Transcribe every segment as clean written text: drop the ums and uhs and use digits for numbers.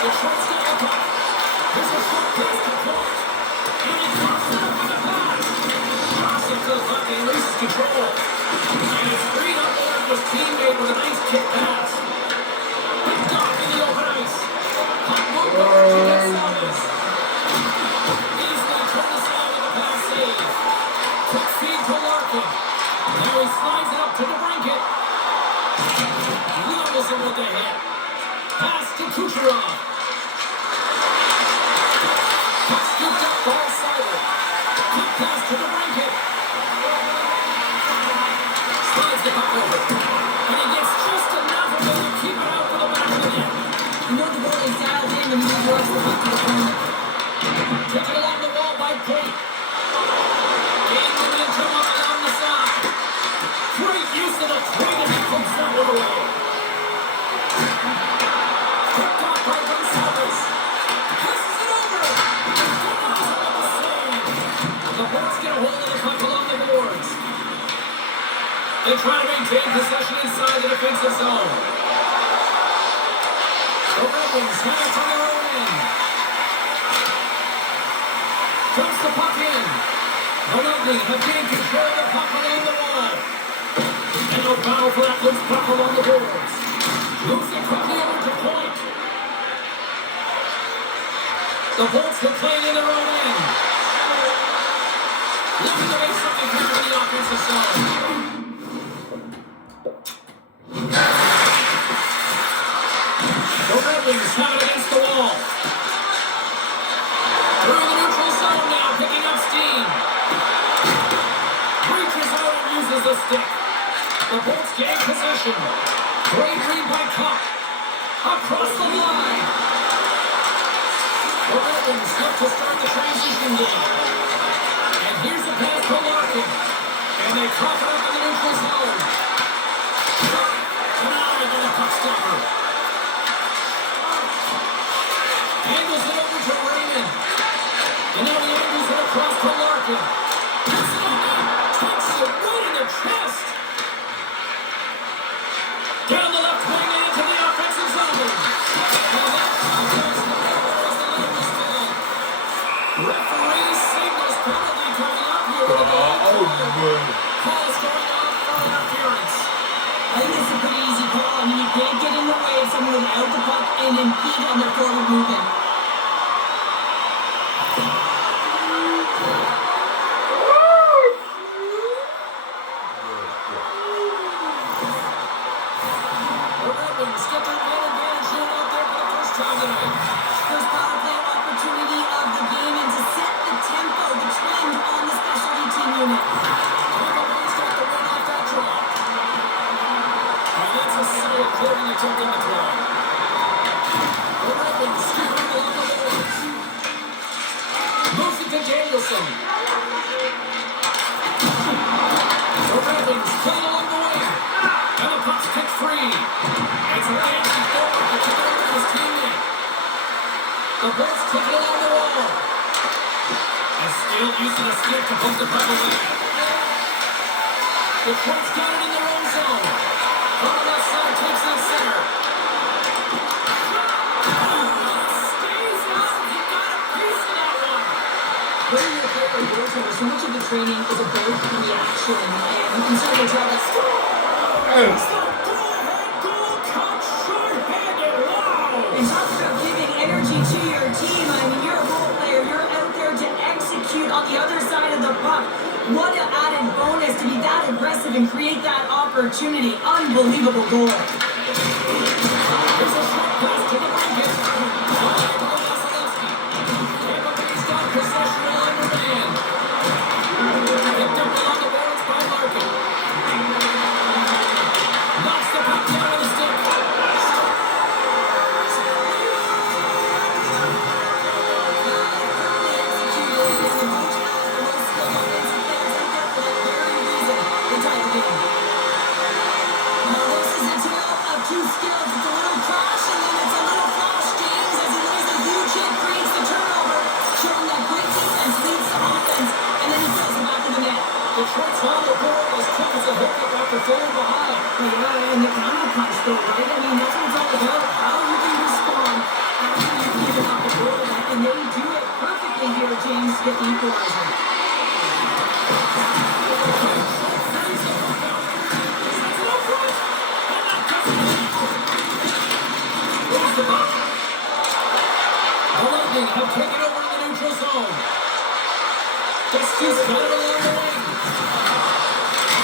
Detroit's got the puck. Here's a shot pass to Point. And he pops it up with a pass. Crossing to the puck and he loses control. And it's freed up over to his teammate with a nice kick pass. Picked off in the open ice. Puck moved over to Gonzalez. Easily turned aside with a pass save. Quick feed to Larkin. Now he slides it up to the brinket. Levels him with the hit. Pass to Kucherov. Puck scooped up ball sided. Quick pass to the brinket. Slides the puck over. And he gets just enough of it to keep it out for the back of the net. You know the goalie's dialed in when he works the puck to the corner. Taken along the wall by Point. Gain momentum up along the side. Great use of the twing and he pulls that one away. Picked off by Gonzalez. Passes it over. Gonzalez with the save. The Bolts get a hold of the puck along the boards. They try to maintain possession inside the defensive zone. The Red Wings have it from their own end. Dumps the puck in. The Lightning have gained control of the puck along the wall. And no battle for that loose puck along the boards. Moves it quickly over to Point. The Bolts are playing in their own end. Looking to make something here in the offensive zone. The Red Wings have it against the wall. Through the neutral zone now, picking up steam. Reaches out and uses the stick. The Bolts gain possession. Great read by Cup. Across the line. The Red Wings look to start the transition game. And here's a pass to Larkin. And they cough it up in the neutral zone. Denied by the puck stopper. Angles it over to Raymond. And now he angles it across to Larkin. Puts it on him. Takes it right in the chest. Down the left wing and into the offensive zone. And that goes the middle as the line was filled. Referee signals penalty coming up here with a goal. Call's going off for interference. I think it's a pretty easy call. I mean, you can't get in the way of someone without the puck and impede on their forward movement. The Red Wings get their man advantage here out there for the first time tonight. First power play opportunity of the game and to set the tempo, the trend on the specialty team unit. Tampa Bay's got the win off that draw. And that's a solid clearing attempt on the draw. The Red Wings scooping along the boards. Moves it to Danielson. The Red Wings playing along the wing. And the puck's kicked free. It's a dancing forward to kick it over to his teammate. The Bolts take it along the wall. And still using a stick to poke the puck away. The Detroit's got it in their own zone. On the left side, takes it center. Stays out. He got a piece of that one. When you're a player or goaltender, so much of the training is about reaction, and you can sort of tell that It's the go-ahead goal cut short-handed. Wow. and talk about giving energy to your team. I mean, you're a role player. You're out there to execute on the other side of the puck. What an added bonus to be that aggressive and create that opportunity. Unbelievable goal. There's a short pass to the brinket. Tampa Bay's got possession along the man. Picked up along the boards by Larkin. Knocks the puck down with a stick. Now this is a 2 have taken over in the neutral zone. That's just got it along the wing.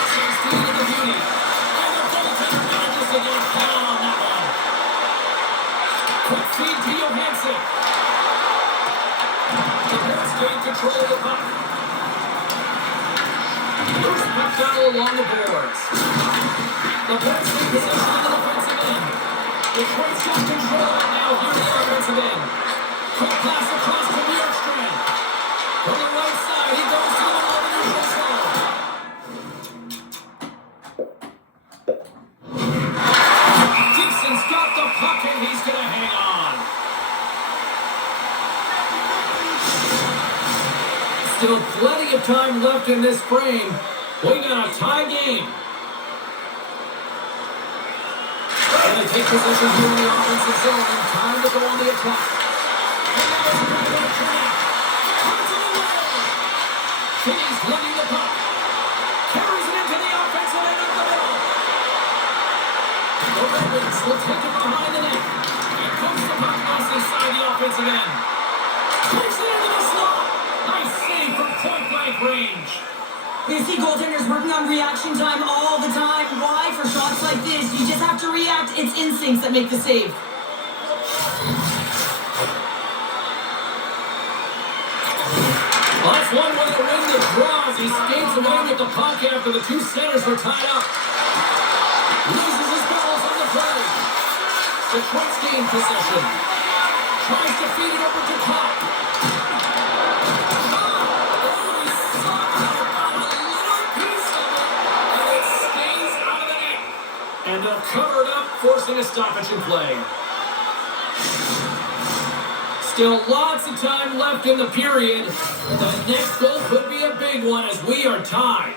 16 in the beauty. And the goaltender manages to get down on that one. Quick feed to Johansson. The Bears gain control of the puck. Loose puck down along the boards. The Bears take possession of the defensive end. Detroit's got control of it now. Here's the offensive end. Quick pass across to Bjorkstrand. From the right side, he goes to the middle of the neutral zone. Gibson's got the puck and he's going to hang on. Still plenty of time left in this frame. We got a tie game. And they take possession here in the offensive zone. Time to go on the attack. And now it's going to go track. Comes in the middle. He's lugging the puck. Carries it into the offensive end of the middle. The Red Wings will take it behind the net. And comes the puck across inside the offensive end. Takes it into the slot. Nice save from point-blank range. You see goaltenders working on reaction time all the time. Why? For shots like this, you just have to react. It's instincts that make the save. Well, that's one way to win the draw as he skates away with the puck after the two centers were tied up. Loses his balls on the play. Detroit's gained possession. Tries to feed it over to Copp. And they'll cover it up, forcing a stoppage in play. Still lots of time left in the period. The next goal could be a big one as we are tied.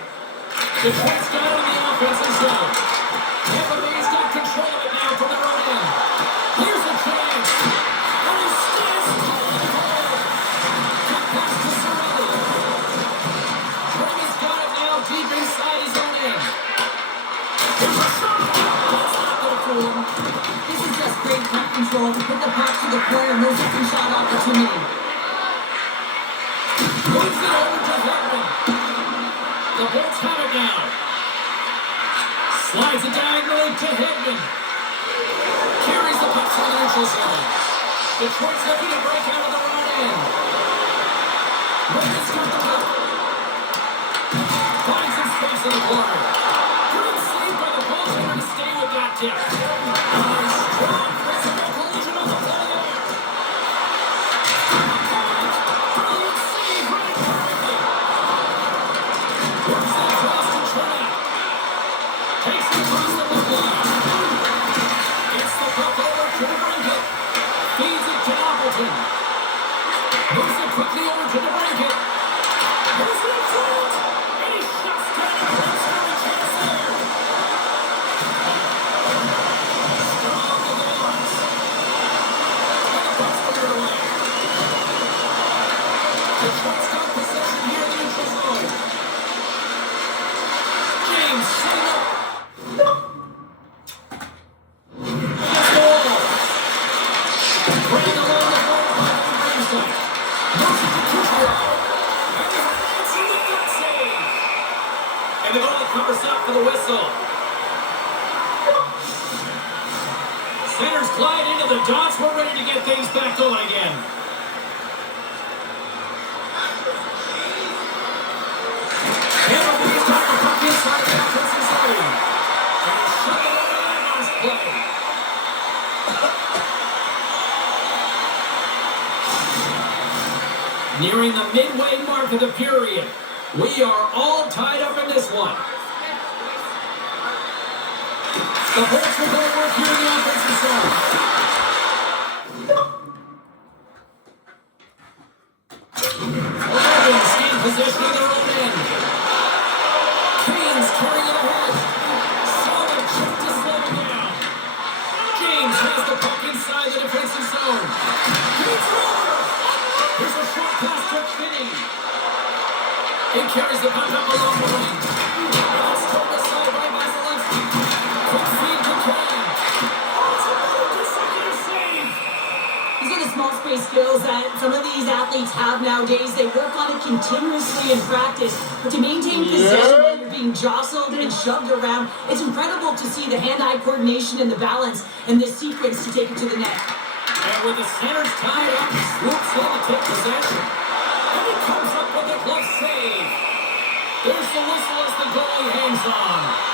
Detroit's got it in the offensive zone. Tampa Bay's got control of it now from their own end. Here's a chance. And he stands tall and hard. Cut pass to Cirelli. Trey's got it now deep inside his own end. Here's a shot. This is just great puck control to put the puck to the corner. No second shot opportunity. Moves it over to Hedman. The Bolts have it now. Slides it diagonally to Hedman. Carries the puck to the neutral zone. Detroit's looking to break out of the right end. Ravens got the puck. Finds some space in the corner. Good save by the goaltender to stay with that tip. Strong physical collision on the play there. Brilliant save right perfectly. Works it across to Trey. Takes it across the blue line. Gets the puck over to the brinket. Feeds it to Appleton. Moves it quickly over to the brinket. Moves it in front. And he shuts down the Prince for a chance there. Detroit's got possession here in the neutral zone. James setting up. Gets the wall. Bringing along the board by the ringside. Moves it to Kucherov. And the hands in the net save. And the goalie covers up for the whistle. Centers glide into the dots. We're ready to get things back going again. Tampa Bay's got the puck inside the offensive zone. And he shut it over that last play. Nearing the midway mark of the period. We are all tied up in this one. The Bolts will go to work here in the offensive zone. Ravens gain possession of their own end. Canes carrying it ahead. Solid check to slow it down. James has the puck inside the defensive zone. He's over. Here's a short pass to Finney. He carries the puck up along the wing. That's turned aside by Vasilevsky. Quick feed to Kane. Oh, it's a consecutive save. He's going to small space skills that some of these athletes have nowadays. They work on it continuously in practice. But to maintain possession while you're being jostled and shoved around, it's incredible to see the hand-eye coordination and the balance in this sequence to take it to the net. And with the centers tied up, he swoops in to take possession. And he comes up with a glove save. There's the whistle as the goalie hangs on.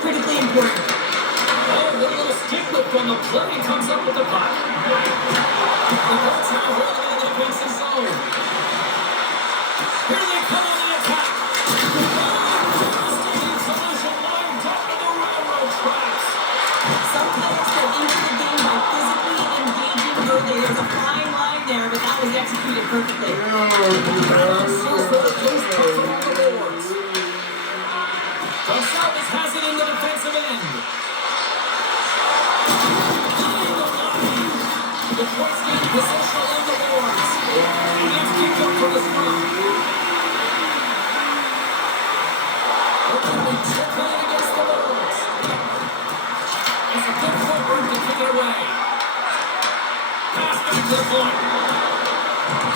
Critically important. Oh, with a little stick lift on the play, comes up with the puck. The Bolts now holding in the defensive zone. Here they come on the attack. Devastating solution lined up in the railroad tracks. Some players get into the game by physically engaging early. There's a fine line there, but that was executed perfectly. Seals for the post puck along the boards. Gonzalez has it in the defensive end. The Detroit's gain possession along the boards. Let's kick up for the scrum. We're trickling against the boards. It's a good footwork to kick it away. Pass back to the point.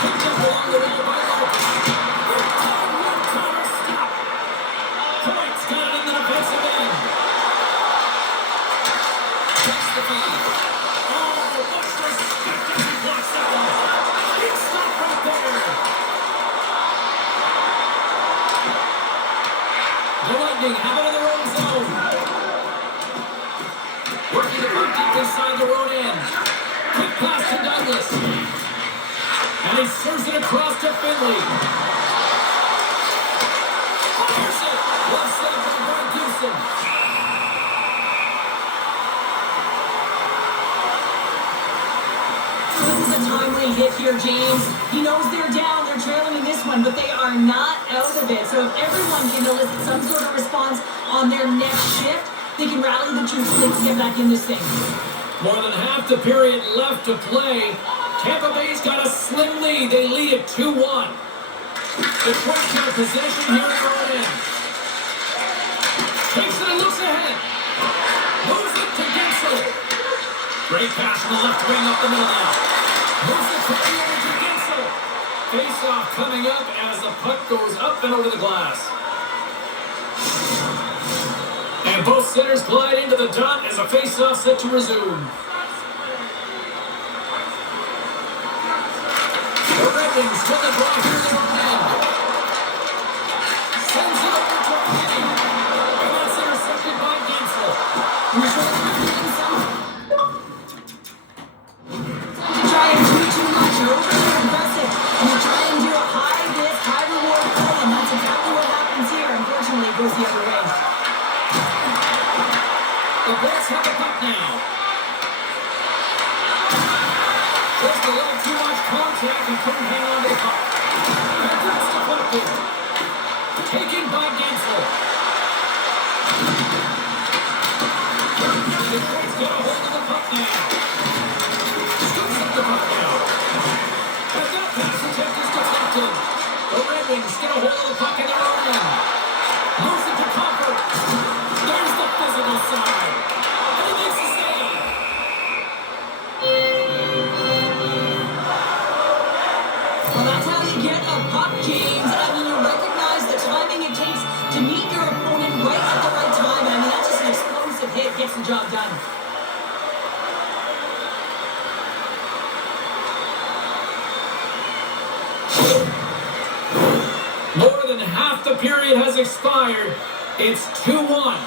Kicked up along the wall by Lopez. Points got it in the defensive end. Takes the feed. Oh, much respect as he blocks that one. Big stop right there. The Lightning have it in their own zone. Working the puck deep inside their own end. Quick pass to Douglas. And he serves it across to Finley. One save by Brad Houston. This is a timely hit here, James. He knows they're down, they're trailing in this one, but they are not out of it. So if everyone can elicit some sort of response on their next shift, they can rally the troops and they can get back in this thing. More than half the period left to play. Tampa Bay's got a slim lead. They lead it 2-1. Detroit's got possession here at their own end. Takes it and looks ahead. Moves it to Gensel. Great pass from the left wing up the middle now. Moves it to the over to Gensel. Face-off coming up as the puck goes up and over the glass. And both centers glide into the dot as a face-off set to resume. The Red Wings with the draw here their own end. Sends it over to Kenny. And that's intercepted by Gensel. Try and do too much, you're overly aggressive, and you try and do a high-risk, high-reward play, and that's exactly what happens here. Unfortunately, it goes the other way. The Bolts have the puck now. Just a little too much contact and couldn't hang on to the puck. And that's deflected. Taken by Gensel. Detroit's got a hold of the puck now. Scoops up the puck now. And that pass attempt is deflected. The Red Wings get a hold of the puck in their own end. Moves it to Comfort. There's the physical side. And he makes the save. Well, that's how you get a puck, James. I mean, you recognize the timing it takes to meet your opponent right at the right time. I mean, that's just an explosive hit, gets the job done. More than half the period has expired. It's 2-1.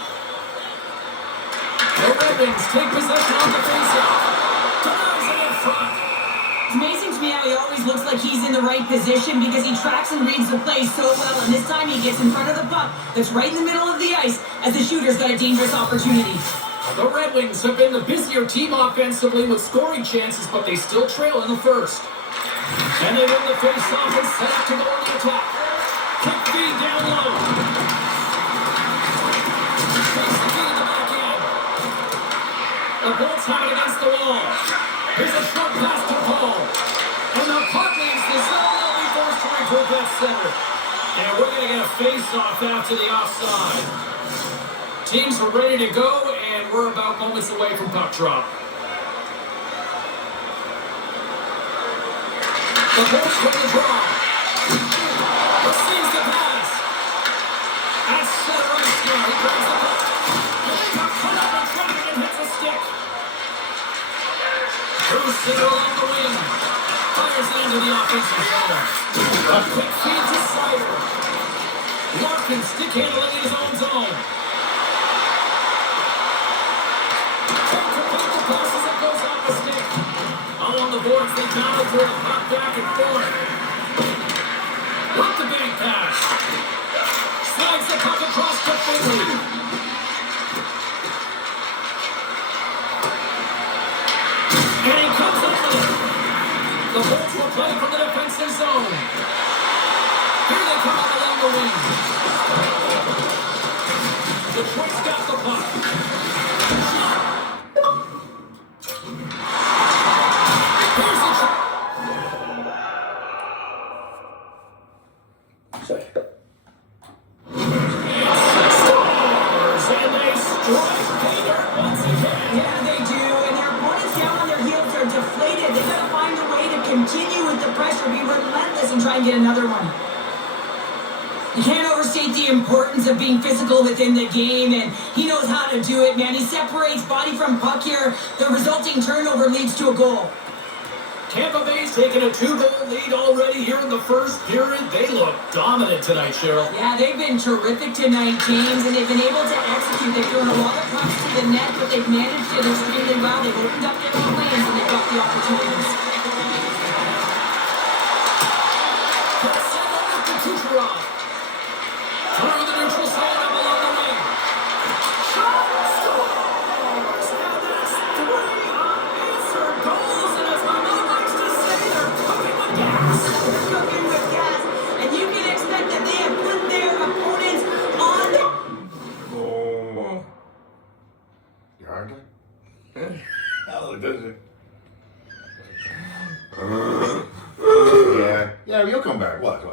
The Red Wings take possession on the faceoff. Denies it in front. It's amazing to me how he always looks like he's in the right position because he tracks and reads the play so well. And this time he gets in front of the puck that's right in the middle of the ice as the shooter's got a dangerous opportunity. The Red Wings have been the busier team offensively with scoring chances, but they still trail in the first. And they win the face-off and set up to go on the attack. Quick feed down low. Takes the feed in the back end. The Bolts have it against the wall. Here's a short pass to Paul. And the puck leaves the zone. They'll be forced to return that center. And we're going to get a face-off after the offside. Teams are ready to go, and we're about moments away from puck drop. The Bolts from the draw. Receives the pass. That's center ice now. He grabs the puck. And they got cut up in traffic and hits a stick. Through center along the wing. Fires it into the offensive zone. A quick feed to Sider. Larkin stick handling in his own zone. Passes it, goes off the stick. Along the boards, they battle for it, pop back and forth. With the big pass. Slides the puck across to Finley. And he comes up with it. The Bolts will play from the defensive zone. Here they come up along the wing. Detroit's got the puck. Get another one. You can't overstate the importance of being physical within the game, and he knows how to do it, man. He separates body from puck here. The resulting turnover leads to a goal. Tampa Bay's taken a 2-goal lead already here in the first period. They look dominant tonight, Cheryl. Yeah, they've been terrific tonight, James, and they've been able to execute. They've thrown a lot of pucks to the net, but they've managed it extremely well. They've opened up their own lanes, and they've got the opportunities. Kucherov. Through the neutral zone up along the wing. Shot scores! Now that's 3 unanswered goals, and as my mother likes to say, they're cooking with gas. They're cooking with gas, and you can expect that they have put their opponents on the... Oh. Yard? How does it? Yeah, you'll come back. Watch.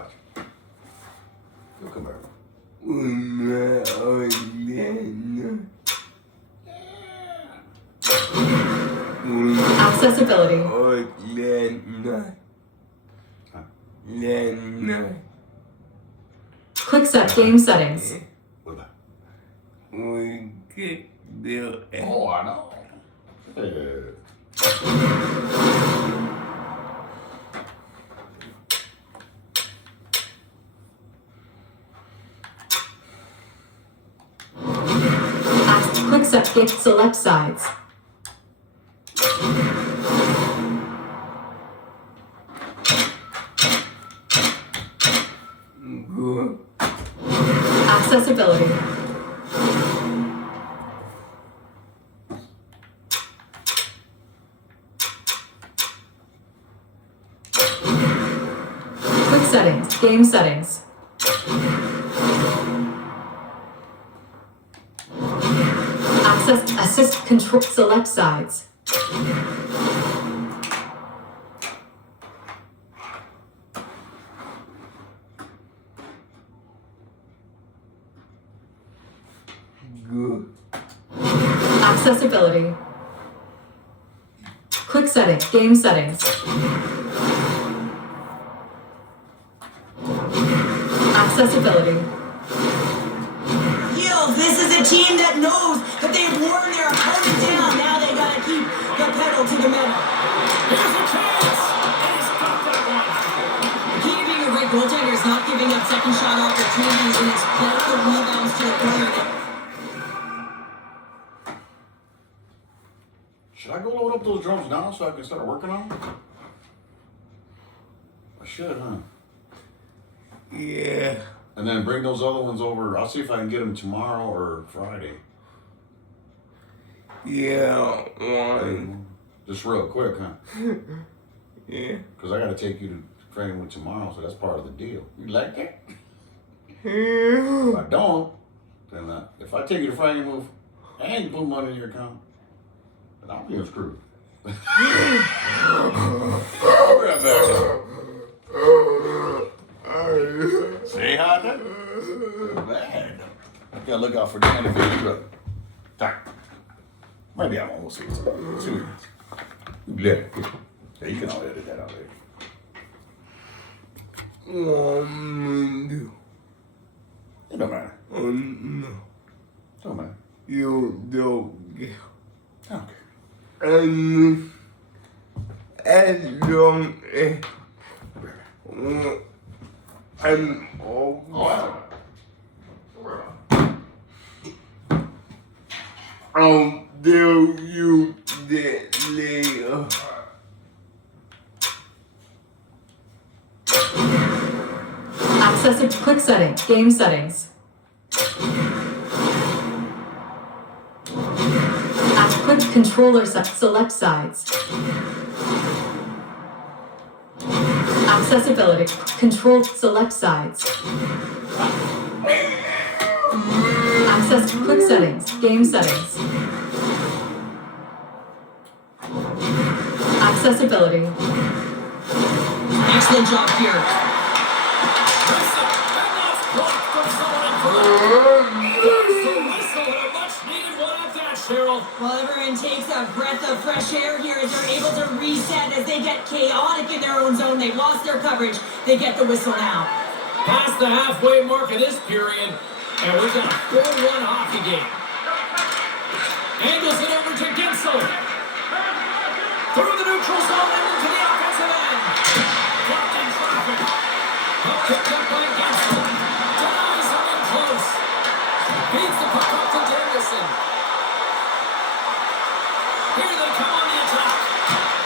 You'll come back. Accessibility. Quick set game settings. What about? Oh, I know. Quick set game select sides. Accessibility. Quick settings, game settings. Access, assist, control, select sides. Good. Accessibility. Quick settings, game settings. Accessibility. This is a team that knows that they've worn their opponent down. Now they gotta keep the pedal to the metal. Here's a chance! And he's got that one. The key to being a great goaltender is not giving up second shot opportunities, and it's playing the rebounds to the corner. Should I go load up those drums now so I can start working on them? I should, huh? Yeah. And then bring those other ones over. I'll see if I can get them tomorrow or Friday. Yeah, one. Just real quick, huh? Yeah. Because I got to take you to training tomorrow, so that's part of the deal. You like that? Yeah. If I don't, then if I take you to Friday move and put money in your account, then I'll be screwed. I'll be right back. Say hi, then. Man. You gotta look out for the end of your brother. Time. Maybe I'm almost here. See what you yeah, you can all edit that out later. It don't matter. No. Don't matter. You don't get. Okay. And long I'm all. I'll tell you that later. Access to quick setting, game settings. Quick controller select sides. Accessibility, control select sides. Access quick settings, game settings. Accessibility. Excellent job here. Well, everyone takes a breath of fresh air here as they're able to reset as they get chaotic in their own zone. They lost their coverage. They get the whistle now. Past the halfway mark of this period, and we've got a 4-1 hockey game. Angles it over to Gensel. Through the neutral zone and into the offensive end. Blocked in traffic. Picked up by Gensel. Denies him in close. Beats the puck up to Davison. Here they come on the attack.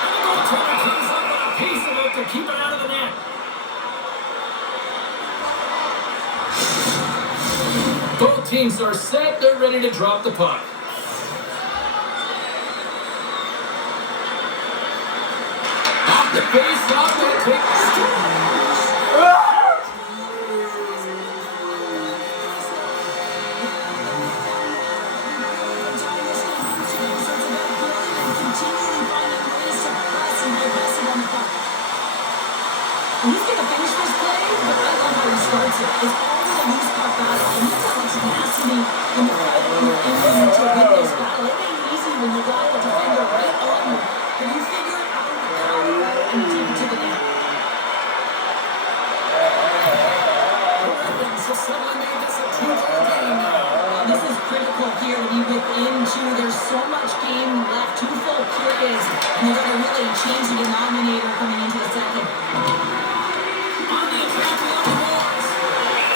And the goaltender comes up with a piece of it to keep it out of the net. Both teams are set. They're ready to drop the puck. Off the face, off the take. And he's going to finish this play, but I love how he starts it. It's always a loose puck battle, and he's got much tenacity in the fight and the energy to win this battle. It ain't easy when you got the defender right on you, but you figure out how and take it to the net. Has suddenly made this a 2-goal game now. This is critical here when you get into, there's so much game left, 2 full periods, and you got to really change the denominator coming into the second. On the attack along the boards.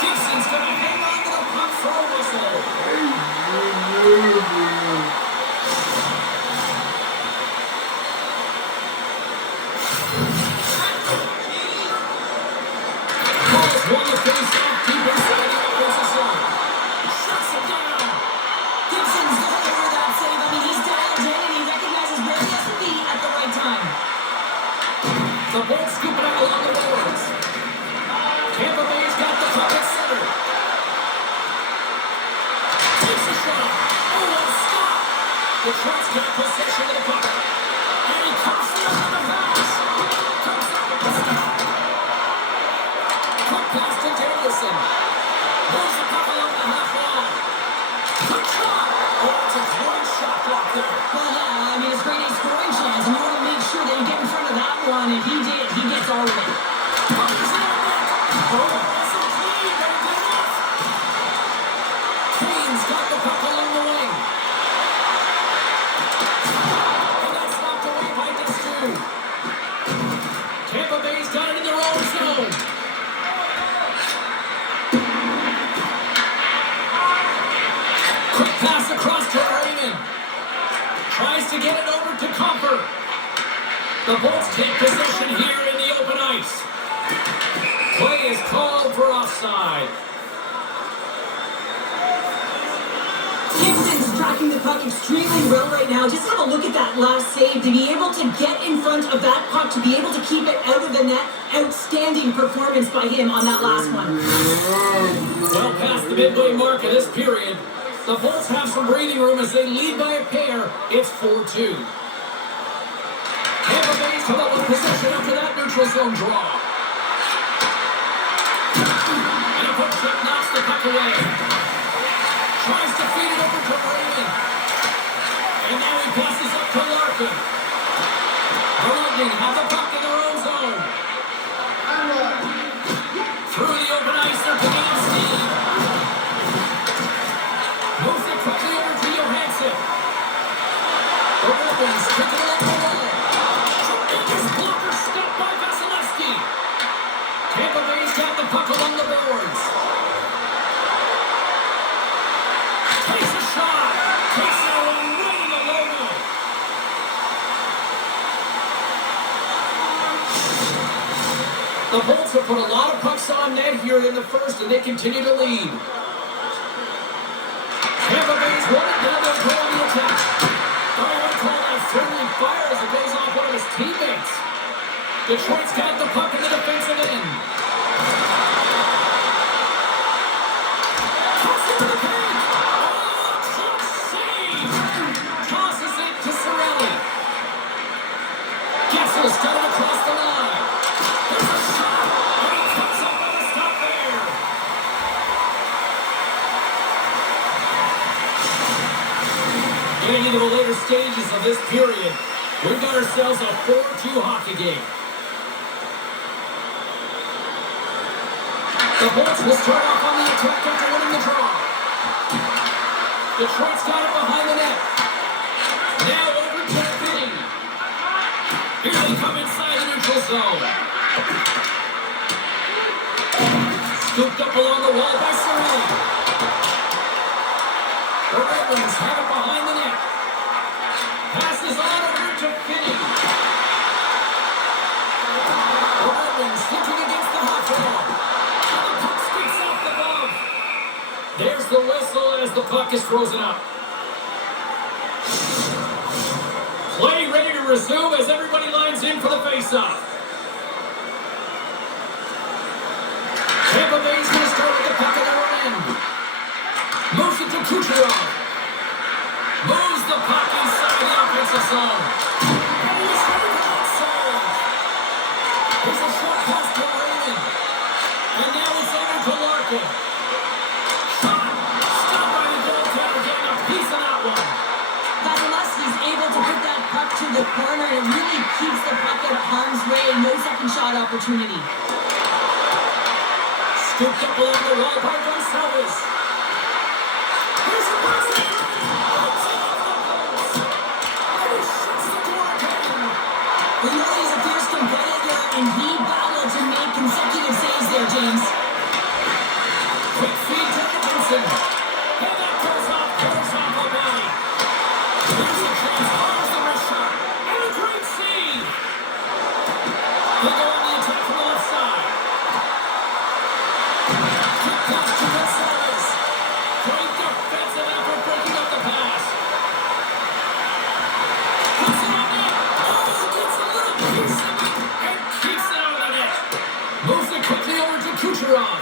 Dixon's going to hang on to the puck for a whistle. Paul's won the face-off deep inside the offensive zone. Shuts him down. Gibson's going over that save. I mean, he's dialed in and he recognizes where he has to be at the right time. The ball scooping out along the boards. Tampa Bay's got the puck at center. Takes a shot. Oh, what a stop. The Trots got possession of the puck. And he comes through on the pass. Comes up with the stop. Quick pass to Davison. Moves the puck along the half wall. Quick shot. Oh, it's a great shot block there. Well, yeah, I mean, it's great scoring chance, and you want to make sure that you get in front of that one, and he did. He gets all of it. Puck is in the net. Oh, that's a clean, but good enough. Kane's got the puck along the wing. And that's knocked away by Destu. Tampa Bay's got it in their own zone. Quick pass across to Raymond. Tries to get it over to Comper. The Bolts take possession here in the open ice. Play is called for offside. Gibson's trying tracking the puck extremely well right now. Just have a look at that last save. To be able to get in front of that puck, to be able to keep it out of the net. Outstanding performance by him on that last one. Well past the midway mark of this period, the Bolts have some breathing room as they lead by a pair. It's 4-2. Tampa Bay's come up with possession after that neutral zone draw. And a puck check knocks the puck away. Tries to feed it over to Raymond. And now he passes up to Larkin. The Lightning have the puck in their own zone. Through the open ice, they're picking up steam. Moves it quickly over to Johansson. The Red Wings pick it along the wall. Tremendous blocker stopped by Vasilevsky. Tampa Bay's got the puck along the boards. Takes a shot. Takes it away in the logo. The Bolts have put a lot of pucks on net here in the first, and they continue to lead. Tampa Bay's won it, now they'll go on the attack. I want to call that friendly fire as it goes off one of his teammates. Detroit's got the puck in the defensive end. Toss it to the cage. Oh, clutch save. Tosses it to Cirelli. Kessel's got it across the line. There's a shot. And he comes up with a stop there. Getting into the later stages of this period, we've got ourselves a 4-2 hockey game. The Bolts will start off on the attack after winning the draw. Detroit's got it behind the net. Now over to Finney. Here they come inside the neutral zone. Scooped up along the wall by Cirelli. The Red Wings have it behind the net. Passes on over to Finney. The Red Wings looking against the hot wall. And the puck sticks off the glove. There's the whistle as the puck is frozen up. Play ready to resume as everybody lines in for the faceoff. Tampa Bay's going to start with the puck at their own end. Moves it to Kucherov. Moves the puck inside the offensive zone. And he was ready for that save. Here's a short pass to Raymond. And now it's over to Larkin. Shot. Stopped by the goaltender, getting a piece of that one. Vasilevsky's able to put that puck to the corner. It really keeps the puck out of harm's way. No second shot opportunity. Scooped up along the wall by Gonçalves. Here's a pass. We know he's a fierce competitor, and he battled to make consecutive saves there, James. Quick feed to Atkinson. And that goes off the body. Here's a chance. Fires the wrist shot. And a great save. They go on the attack from the left side. Quick pass to Gonçalves. Great defensive effort breaking up the pass. Puts it on net. Oh, gets a little piece of it and keeps it out of the net. Moves it quickly over to Kucherov.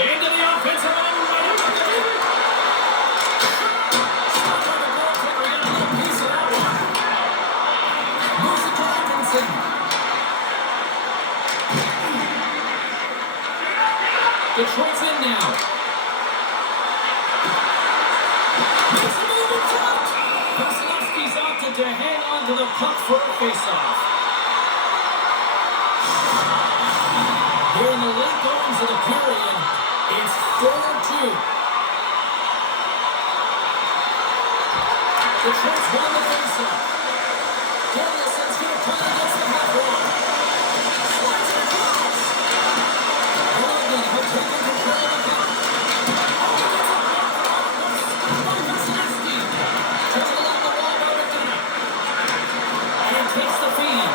Into the offensive end right up the net. Stopped by the goaltender. He got a little piece of that one. Moves it to Atkinson. Detroit's in now. Makes a move in front. Vasilevsky's opted to hang on to the puck for a faceoff. Here in the late goings of the period, it's 4-2. Detroit's won the faceoff. Danielson's going to play against the half wall. Slides it across. The Lightning have taken control of the puck. Oh, he gets a block by Vasilevsky. Took it along the wall by McDonough. And takes the feed.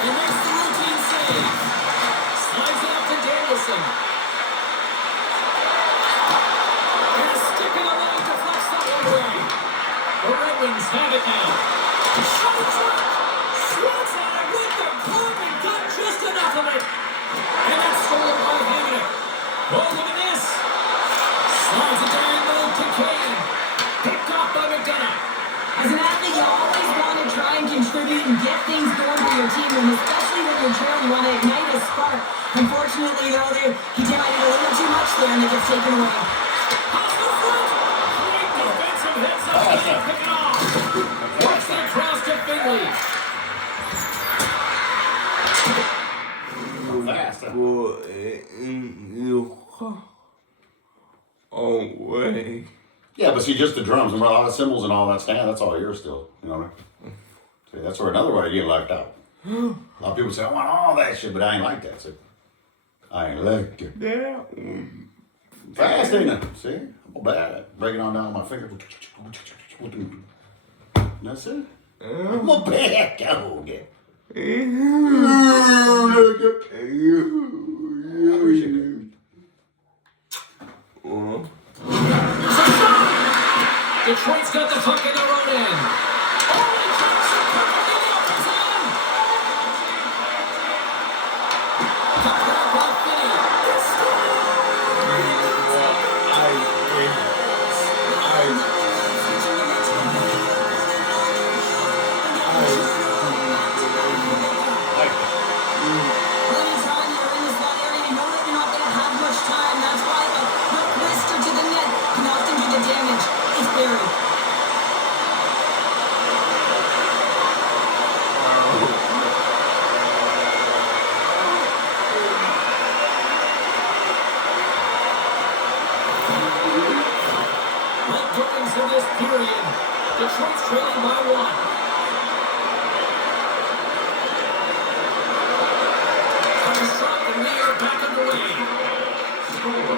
He makes the routine save. Slides it up to Danielson. And a stick in the leg deflection. Wings have it now. Shoots it! Swats at it with the glove and got just enough of it. And that's stolen by Hammock. Oh, look at this. Slides it down low to Kane. Picked off by McDonough. As an athlete, you always want to try and contribute and get things going for your team, and especially when you're trailing, you want to ignite a spark. Unfortunately, though, he did a little too much there, and it gets taken away. Off the front. Great defensive heads up. Can't pick it off. Works it across to Finley. Fast. Oh, way. Yeah, but see, just the drums and all the cymbals and all that stand, that's all yours still. You know what I mean? See, that's where another way you get left out. A lot of people say, I want all that shit, but I ain't like that. So, I ain't like it. Yeah. Fast, ain't it? See? I'm bad at breaking on down my fingers. That's it. I'm a bad dog. Detroit's got the puck in their own end. Anytime you're in this one area, you know that you're not going to have much time. That's why a quick wrister to the net can often do the damage. It's buried. Late goings in this period. Detroit's trailing by one. Struck and we are back underway.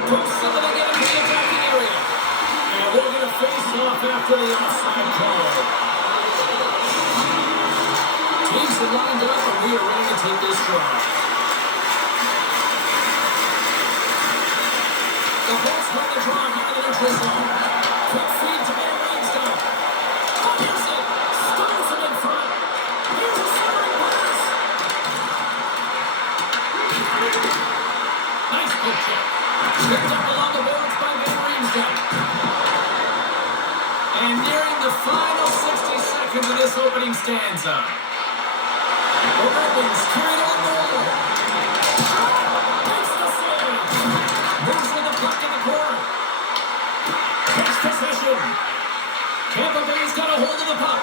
Post something again in the attacking area. And we're going to face off after the offside call. Teams are lined up and we are ready to take this drive. The Bolts run the draw here in the neutral zone. Quick feed to Van Riemsdyk. Fires it. Stones him in front. Here's a centering pass. Nice good check. Picked up along the boards by Van Riemsdyk. And nearing the final 60 seconds of this opening stanza. The Red Wings carry it on the wall. Makes the save. Moves with the puck in the corner. Takes possession. Tampa Bay's got a hold of the puck.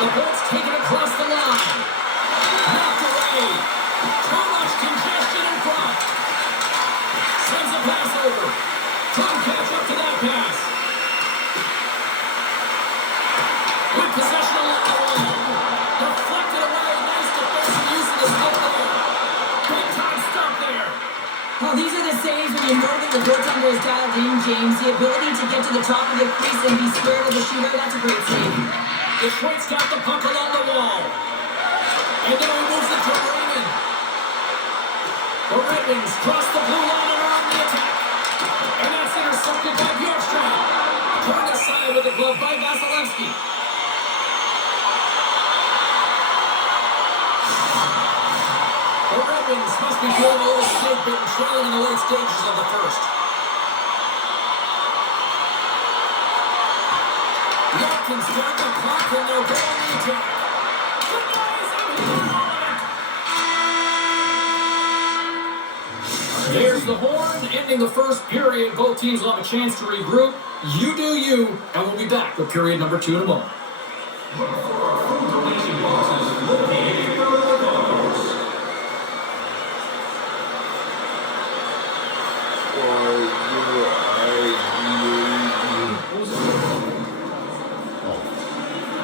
The Bolts take it across the line. Knocked away. Too much congestion in front. Sends a pass over. Trying to catch up to that pass. With possession along the wall. Deflected away. Nice defensive use of the stick there. Big time stop there. Well, these are the saves when you know that the goaltender is dialed in, James. The ability to get to the top of the crease and be square to the shooter, that's a great save. Detroit's got the puck along the wall. And then he moves it to Raymond. The Red Wings cross the blue line and are on the attack. And that's intercepted by Bjorkstrand. Turned aside with the glove by Vasilevsky. The Red Wings must be feeling a little snake-bitten trailing in the late stages of the first. Larkin's got the puck and they're going to attack. There's the horn, ending the first period. Both teams will have a chance to regroup. You do you, and we'll be back with period number 2 in a moment.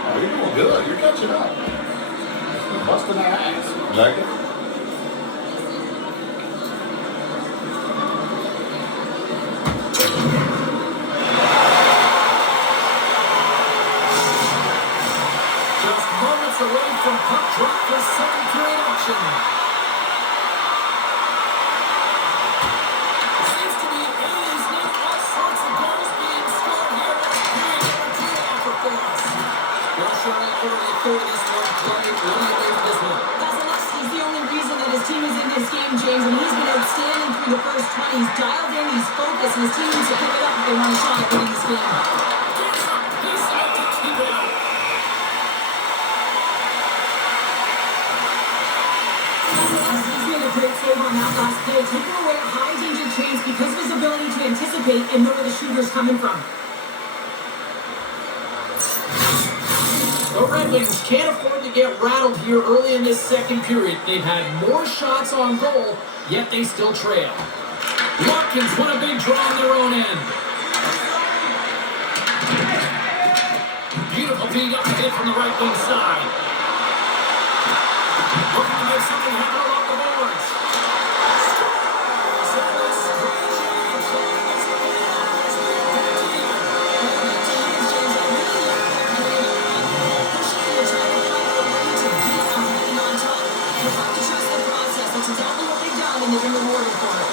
Oh, you're doing good. You're catching up. You're busting that ass. You like it? Just moments away from puck drop for second period action. Seems to be A's need all sorts of goals being scored here. Period number 2 offer for us. Pressure all over the third of this one. Clay, what do you make of this one? He's the only reason that his team is in this game, James, and he's been outstanding through the first 20. He's dialed in, he's focused, and his team needs to pick it up if they want a shot at winning this game. He's out to keep it out. He's made a great save on that last play, taking away a high-danger chance because of his ability to anticipate and know where the shooter's coming from. The Red Wings can't afford to get rattled here early in this second period. They've had more shots on goal, yet they still trail. Watkins won a big draw on their own end. Beautiful feed up the hit from the right wing side. Looking to make something happen along the boards. And they've been rewarded for it.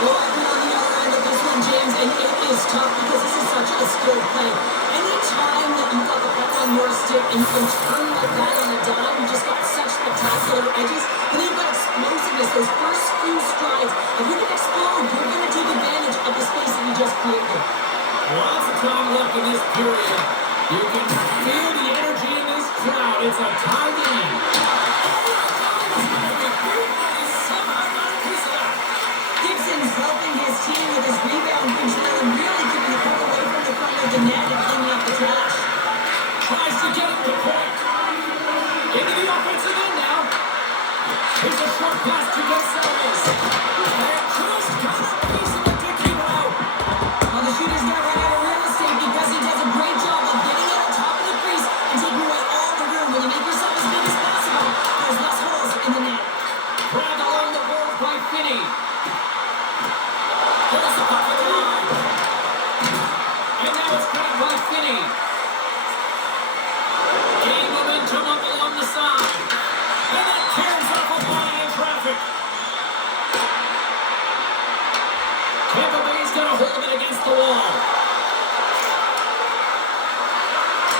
Well, I've been on the other end of this one, James, and it is tough because this is such a skilled play. Any time that you've got the puck on your stick and you can turn like that on a dime, you just got such spectacular edges, and then you've got explosiveness, those first few strides. If you can explode, you're going to take advantage of the space that you just created. Lots of time left in this period. You can feel the energy in this crowd. It's a tie game. Gibson's helping his team with his rebound control and really keeping the puck away from the front of the net and cleaning up the trash. Tries to get it to point. Into the offensive end now. Here's a short pass to Gonzalez. And just got a piece of it to keep it out. Well, the shooter's got to run out of real estate because he does a great job of getting it on top of the crease and taking away all the room. When you make yourself as big as possible, there's less holes in the net. Grabbed along the board by Finney. There's the puck at the line. And now it's grabbed by Finney. Gain momentum up along the side. And then tears off a body in traffic. Tampa Bay's got a hold of it against the wall.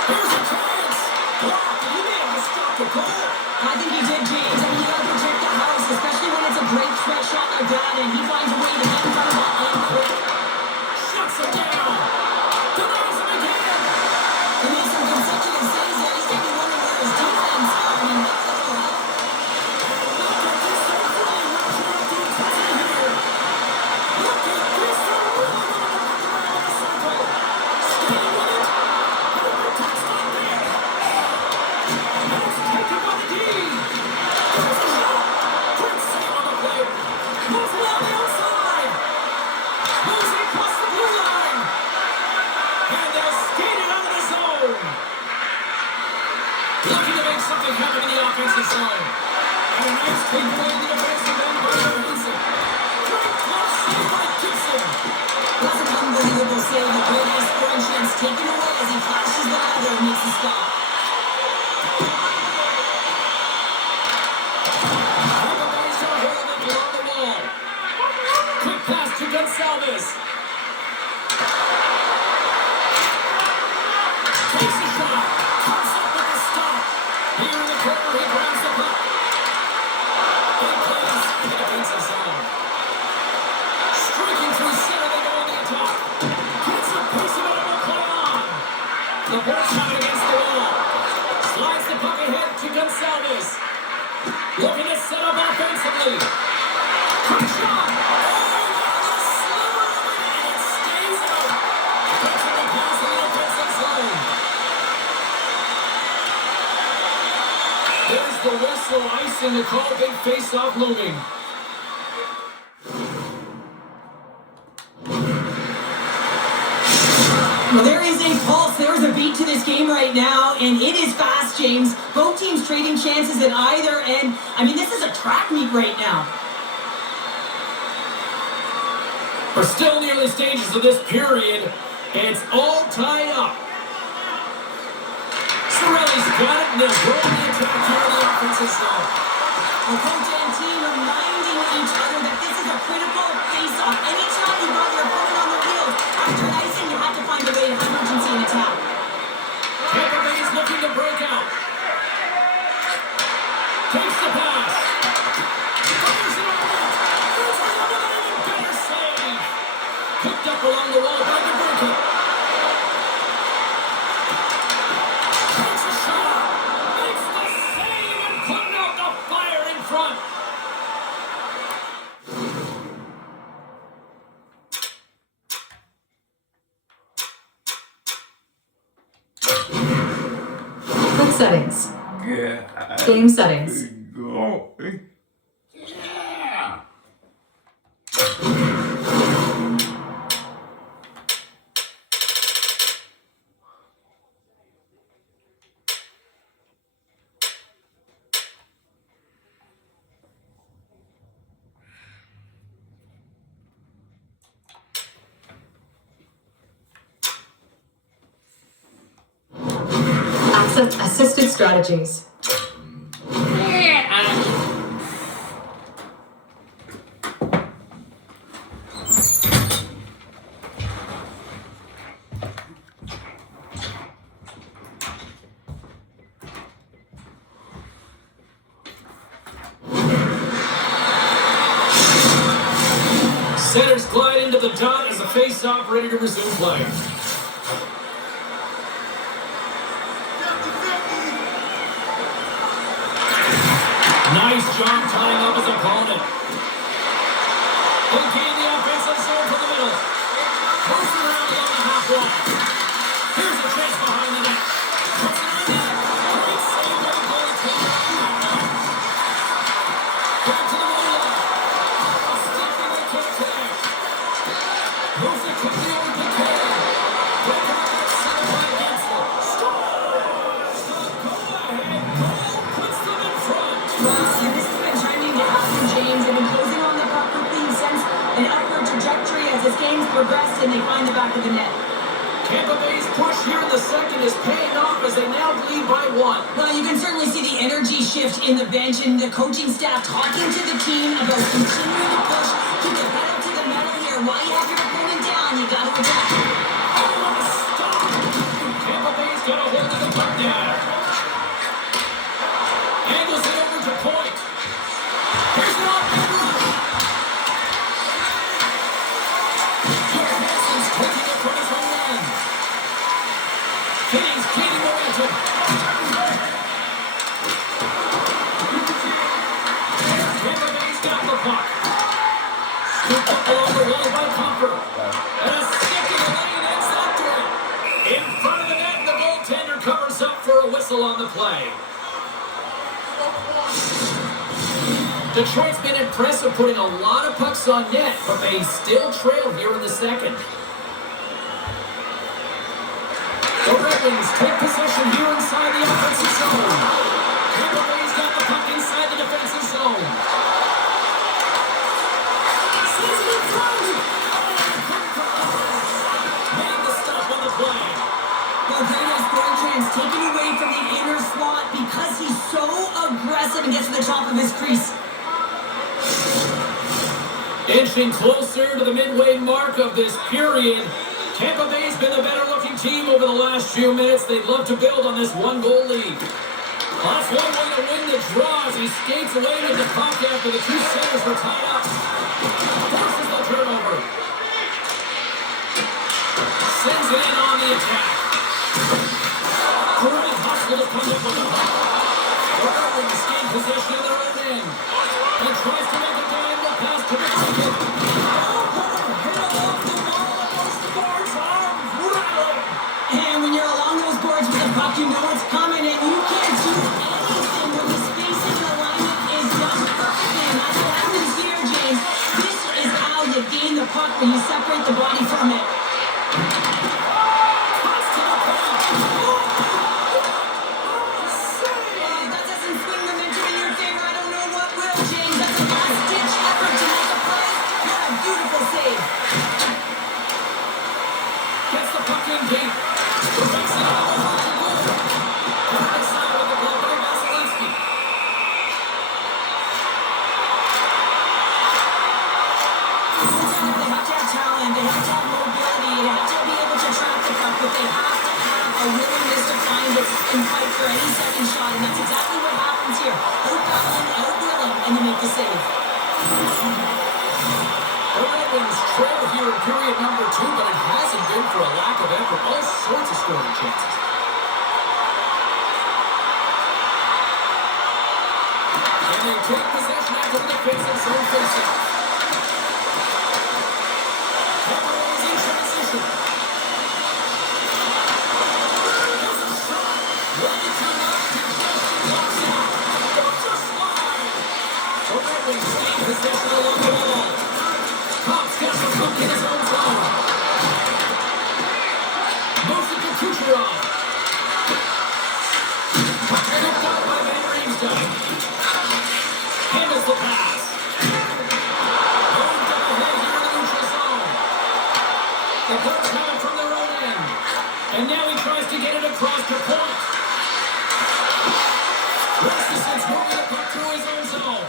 Here's a chance. Blocked. He may have to stop the goal. I think he did, James. I mean, you got to protect the house, especially when it's a great stretch shot like that, and he finds a way to get in front of that line quick. Shuts him down. Denies him again. He made some consecutive saves there. He's got to wonder where his defense are. I mean, what the hell? Looking to make something happen in the offensive zone. And a nice takeaway in the defensive end by Robinson. Great tough save by Gibson. That's an unbelievable save. The greatest scoring chance taken away as he flashes the ladder and makes the stop. Tampa Bay's got a hold of it below the wall. Quick pass to Gonzalez. Takes a shot. Comes up with a stop. Here in the corner, he grabs the puck. He plays in the defensive zone. Streaking through center, they go on the attack. Gets a piece of it and will play on. The board's got it against the wall. Slides the puck ahead to Gonzalez. Looking to set up offensively. Quick shot. Oh, sliver of it, and it stays out. Gets it across the offensive zone. There's the whistle, icing the call, big face-off looming. Well, there is a pulse. There's a beat to this game right now, and it is fast, James. Both teams trading chances at either end. I mean, this is a track meet right now. We're still in the early stages of this period. It's all tied up. Cirelli's got it, and they're growing the attack here in the offensive zone. Well, coach and team reminding each other that this is a critical face-off. Anytime you got your opponent on the wheels, after icing, you have to find a way to have urgency in attack. Quick settings. God. Game settings. Goalie. Yeah. Access assisted strategies. Centers glide into the dot as the face-off ready to resume play. Nice job tying up his opponent. He'll gain the offensive zone from the middle. Moves around along the half wall. Here's a chase behind the net. Puts it in there. Great save by the goalie. Back to the middle line. A stopping the kick there. Moves it quickly over to Kane. Breaking up that center by Gensler. Scores! Go ahead, goal puts them in front. And this has been trending to happen, James. They've been closing on the puck quickly since an upward trajectory as this game's progressed and they find the back of the net. Tampa Bay's push here in the second is paying off as they now lead by one. Well, you can certainly see the energy shift in the bench and the coaching staff talking to the team about continuing to push, keep the pedal to the metal here. While you have your opponent down, you got to attack. Oh, what a stop! Tampa Bay's got a hold of the puck now. Angles it over to Point. Here's an off-man rush. Johansson's taking it from his own end. Finney's gaining momentum. Tampa Bay's got the puck. Scooped up along the wall by Comfort. And a stick in the lane ends that threat. In front of the net, the goaltender covers up for a whistle on the play. Detroit's been impressive putting a lot of pucks on net, but they still trail here in the second. The Red Wings take possession here inside the offensive zone. Tampa Bay's got the puck inside the defensive zone. Sees it in front. Made the stop on the play. Well, Grano's Bertrand's taken away from the inner slot because he's so aggressive and gets to the top of his crease. Inching closer to the midway mark of this period. Tampa Bay's been the better looking team over the last few minutes. They'd love to build on this one-goal lead. That's one way to win the draw as he skates away with the puck after the two centers were tied up. Forces the turnover. Sends it in on the attack. Great hustle to come up with the puck. The Red Wings gain possession of their own end. He tries to make a diagonal pass to the second. And when you're along those boards with the puck, you know it's coming, and you can't do anything when the spacing and alignment is done perfectly. And that's what happens here, James. This is how you gain the puck when you separate the body from it. That doesn't swing momentum in your favor. I don't know what will, James. That's a last-ditch effort to make a play. What a beautiful save. Gets the puck in deep. Breaks it out over to goal. Right side of the goal by Vasilevsky. They have to have talent, they have to have mobility, they have to be able to track the puck, but they have to have a willingness to find it and fight for any second shot, and that's exactly what happens here. Out-battling, out-willing, and you make the save. The Red Wings trail here in period number 2, but it hasn't been for a lack of effort. All sorts of scoring chances. And they take possession after the defensive zone faceoff. Tampa Bay's in transition. There's a shot. Ready to to point. Rasmussen's moving the puck through his own zone.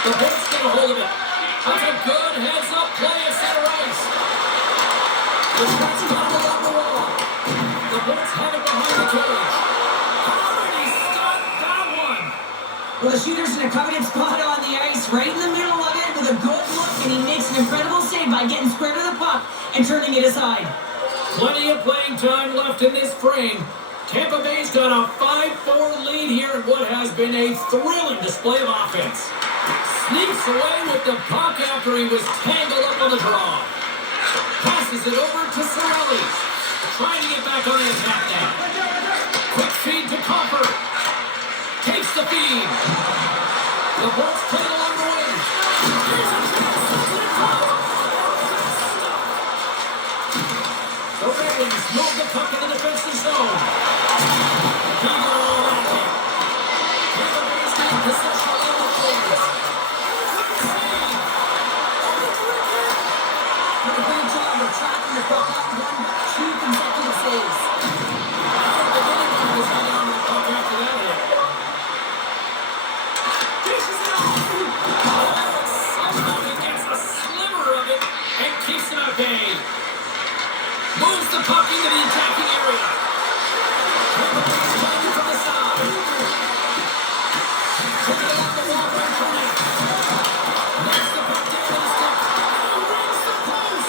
The Bolts get a hold of it. That's a good heads-up play at center ice. The shot's got along the wall. The Bolts have it behind the cage. Already stopped that one. Well, the shooter's in a coveted spot on the ice, right in the middle of it with a good look, and he makes an incredible save by getting square to the puck and turning it aside. Plenty of playing time left in this frame. Tampa Bay's got a 5-4 lead here in what has been a thrilling display of offense. Sneaks away with the puck after he was tangled up on the draw. Passes it over to Sorellis. Trying to get back on the attack now. Quick feed to Copper. Takes the feed. The Bolts play it along the wings. Here's a chance to the top. The Ravens move the puck in the defensive zone. He got all that here. Tampa Bay's got possession along the boards. Did a great job of tracking the puck up, won back 2 consecutive saves. I don't think anyone was hanging on to the puck after that hit. Dishes it off. Somehow he gets a sliver of it and keeps it at bay. Moves the puck into the attacking area. Tampa Bay's playing from the side. Took it off the wall by Trinity. Knocks the puck down to the stick. Oh, rings the post.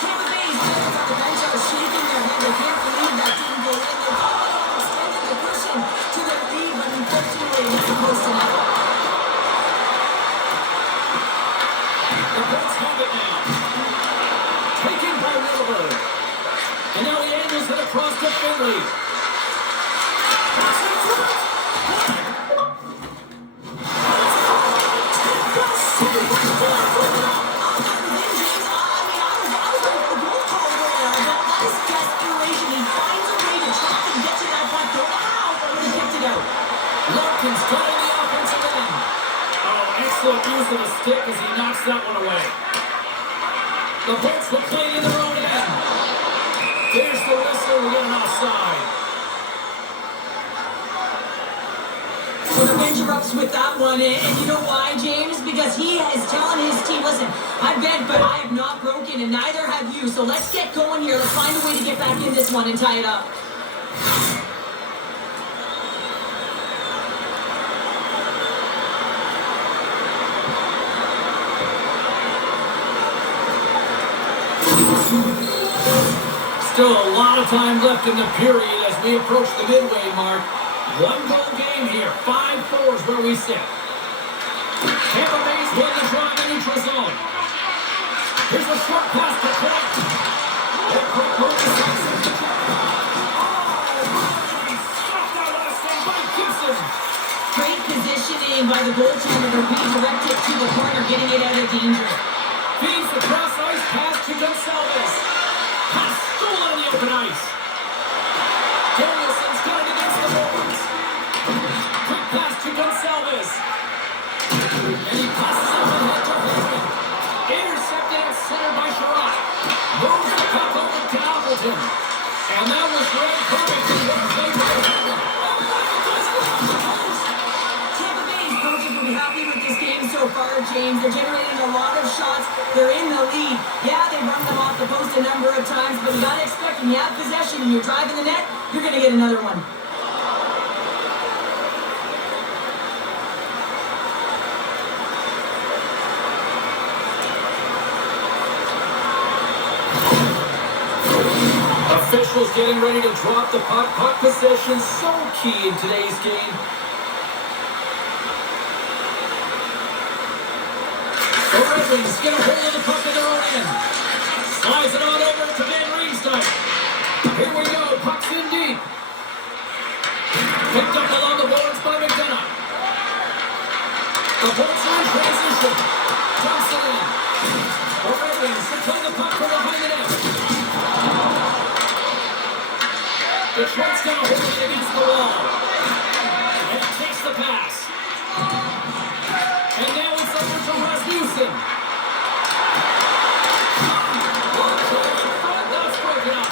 Tampa Bay's players on the bench are shaking their head. They can't believe that didn't go in. They thought they had extended the cushion to their lead, but unfortunately it's supposed to net. The Bolts have it now. Taken by Middleburg. And now he angles it across to Finley. Passing through it. Larkin's got in the offensive end. Oh, excellent use of the stick as he knocks that one away. The Bolts will play in their own end. There's the whistle, we're getting offside. So the bench erupts with that one, and you know why, James? Because he is telling his team, listen, I bent, but I have not broken, and neither have you. So let's get going here. Let's find a way to get back in this one and tie it up. Still a lot of time left in the period as we approach the midway mark. 1-goal game here. 5-4 is where we sit. Tampa Bay's win the draw in the neutral zone. Here's a short pass to Point. Stopped out last game by Gibson. Great positioning by the goaltender to redirect it to the corner, getting it out of danger. Feeds the cross ice pass to Gonçalves. Pass stolen on the open ice. Danielson's got it against the boards. Quick pass to Gonçalves. And he passes it with head to Hoffman. Intercepted at center by Sherratt. Moves the puck over to Appleton. And that was read perfectly. Played by Hoffman. Tampa Bay's coaches will be happy with this game so far, James. They're generating a lot of shots. They're in the lead. Yeah, they run them off the post a number of times, but you got to expect when you have possession and you're driving the net, you're going to get another one. Officials getting ready to drop the puck. Puck possession so key in today's game. The Red Wings get a hold of the puck in their own end. Slides it on over to Van Riemsdyk. Here we go. Puck's in deep. Picked up along the boards by McDonough. The Bolts are in transition. Dumps it in. The Red Wings play the puck from behind the net. Detroit's going to hold it against the wall. And it takes the pass. And now it's over to Rasmussen. That's broken up.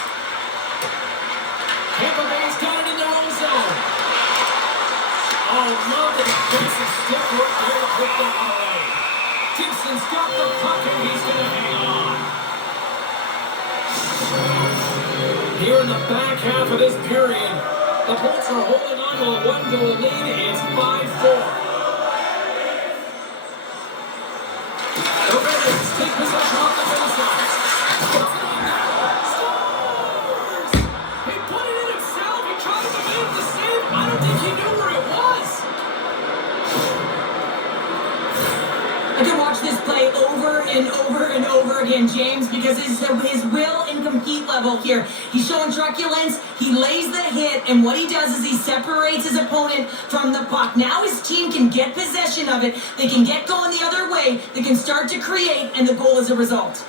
Oh, love the defensive step work there to put that one away. Gibson's got the puck and he's going to hang on. Here in the back half of this period, the Bolts are holding on to a one-goal lead. It's 5-4. The Raiders take possession off the faceoff. Scores! He put it in himself. He tried to make the save. I don't think he knew where it was. I could watch this play over and over and over again, James, because his will and compete level here. He's showing truculence, he lays the hit, and what he does is he separates his opponent from the puck. Now his team can get possession of it, they can get going the other way, they can start to create, and the goal is a result.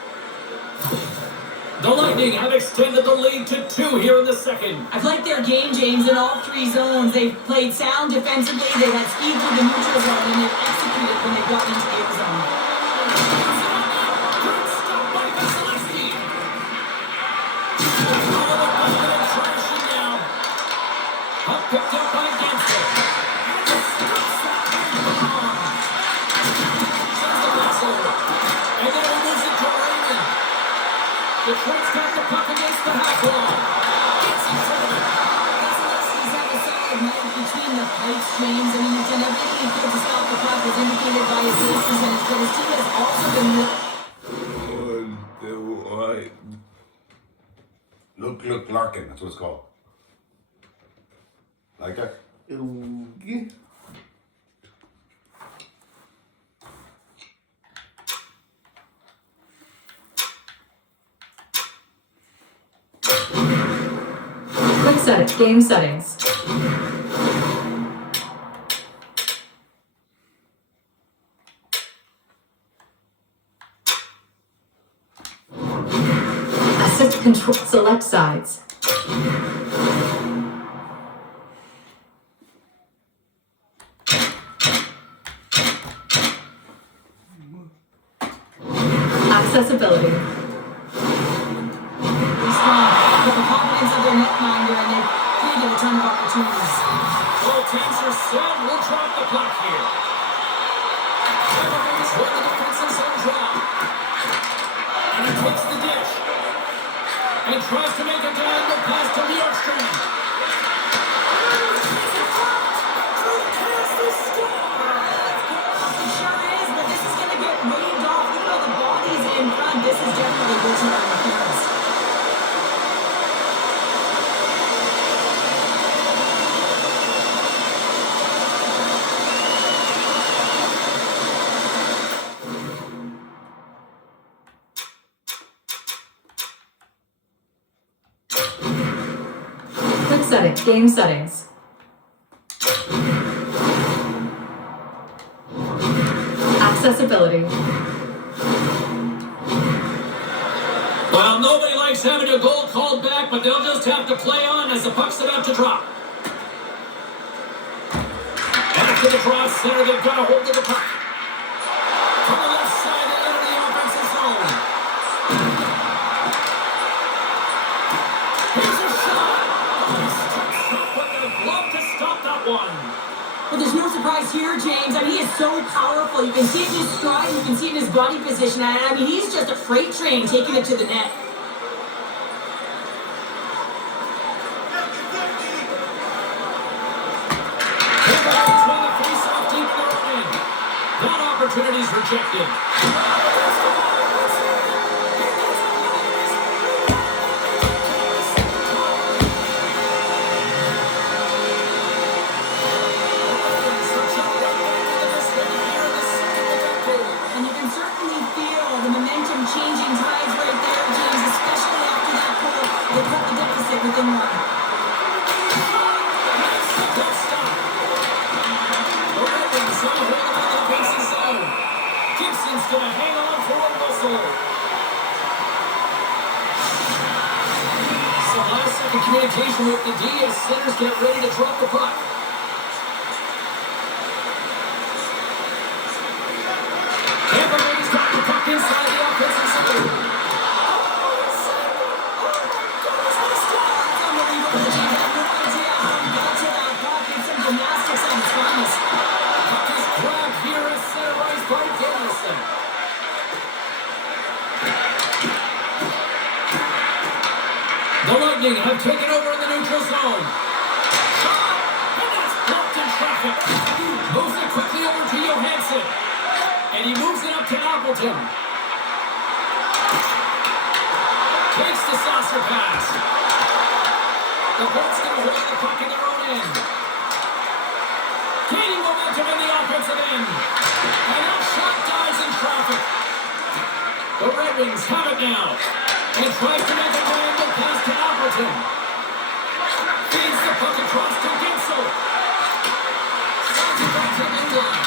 The Lightning have extended the lead to 2 here in the second. I've liked their game, James, in all 3 zones. They've played sound defensively, they've had speed through the neutral zone, and they've executed when they've gotten into the zone. Good stop by Vasilevsky. Crashing down. Puck picked up by Gensler. Sends the pass over. And then he moves it to Raymond. Detroit's got the puck against the half wall. Gets in front of it. Vasilevsky's had a solid night between the pipes, James. I mean, he's done everything he could to stop the puck, as indicated by his save percentage, but his team has also been... Look, Larkin, that's what it's called. Like that? Quick setting. Game settings. Assist control. Select sides. Accessibility. With the confidence of their netminder, and they've created a ton of opportunities. Both teams are set. We'll drop the puck here. Tampa Bay's where the defensive zone drop. And he takes the dish. And tries to make a diagonal pass to Bjorkstrand. It sure is, but this is going to get waved off. Look at all the bodies in front. This is definitely losing our defense. Quick setting. Game settings. Accessibility. Well, nobody likes having a goal called back, but they'll just have to play on as the puck's about to drop. After the draw center, they've got a hold of the puck. To the left side, they enter the offensive zone. Here's a shot. He steps up with the glove to stop that one. But there's no surprise here, James. I mean, he is so powerful. You can see it in his stride, you can see it in his body position. I mean, he's just a freight train taking it to the net. Trying to face off deep in their own end. That opportunity's rejected. And you can certainly feel the momentum changing tides right there, James, especially after that goal. They cut the deficit within one. Don't stop. The Ravens on hold on the defensive zone. Gibson's going to hang on for a whistle. Some last-second communication with the D as centers get ready to drop the puck. Tampa Bay's got the puck inside the offensive zone. Unbelievable. James, I have no idea how he got to that puck. It's some gymnastics on his line. him. Takes the saucer pass. The Bolts going to hold the puck in their own end. Gaining momentum in the offensive end. And that shot dies in traffic. The Red Wings have it now. And tries to make a triangle pass to Appleton. Feeds the puck across to Gensel. Slides it back to England.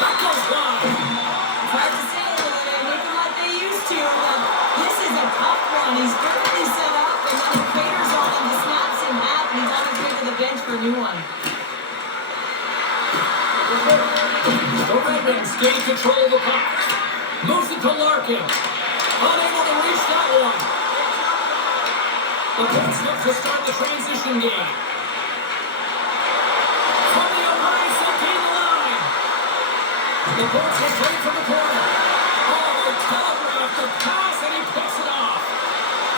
That goes wide. It's hard to say, they're making like they used to. This is a tough one. He's perfectly set up, and then the Raiders on him, the snaps in half, and he's on his way to the bench for a new one. The Red Wings gain control of the puck. Moves it to Larkin. Unable to reach that one. The Bolts look to start the transition game. From the upper ice, they gain the line. The Bolts will play from the corner. Oh, they telegraph the pass, and he picks it off.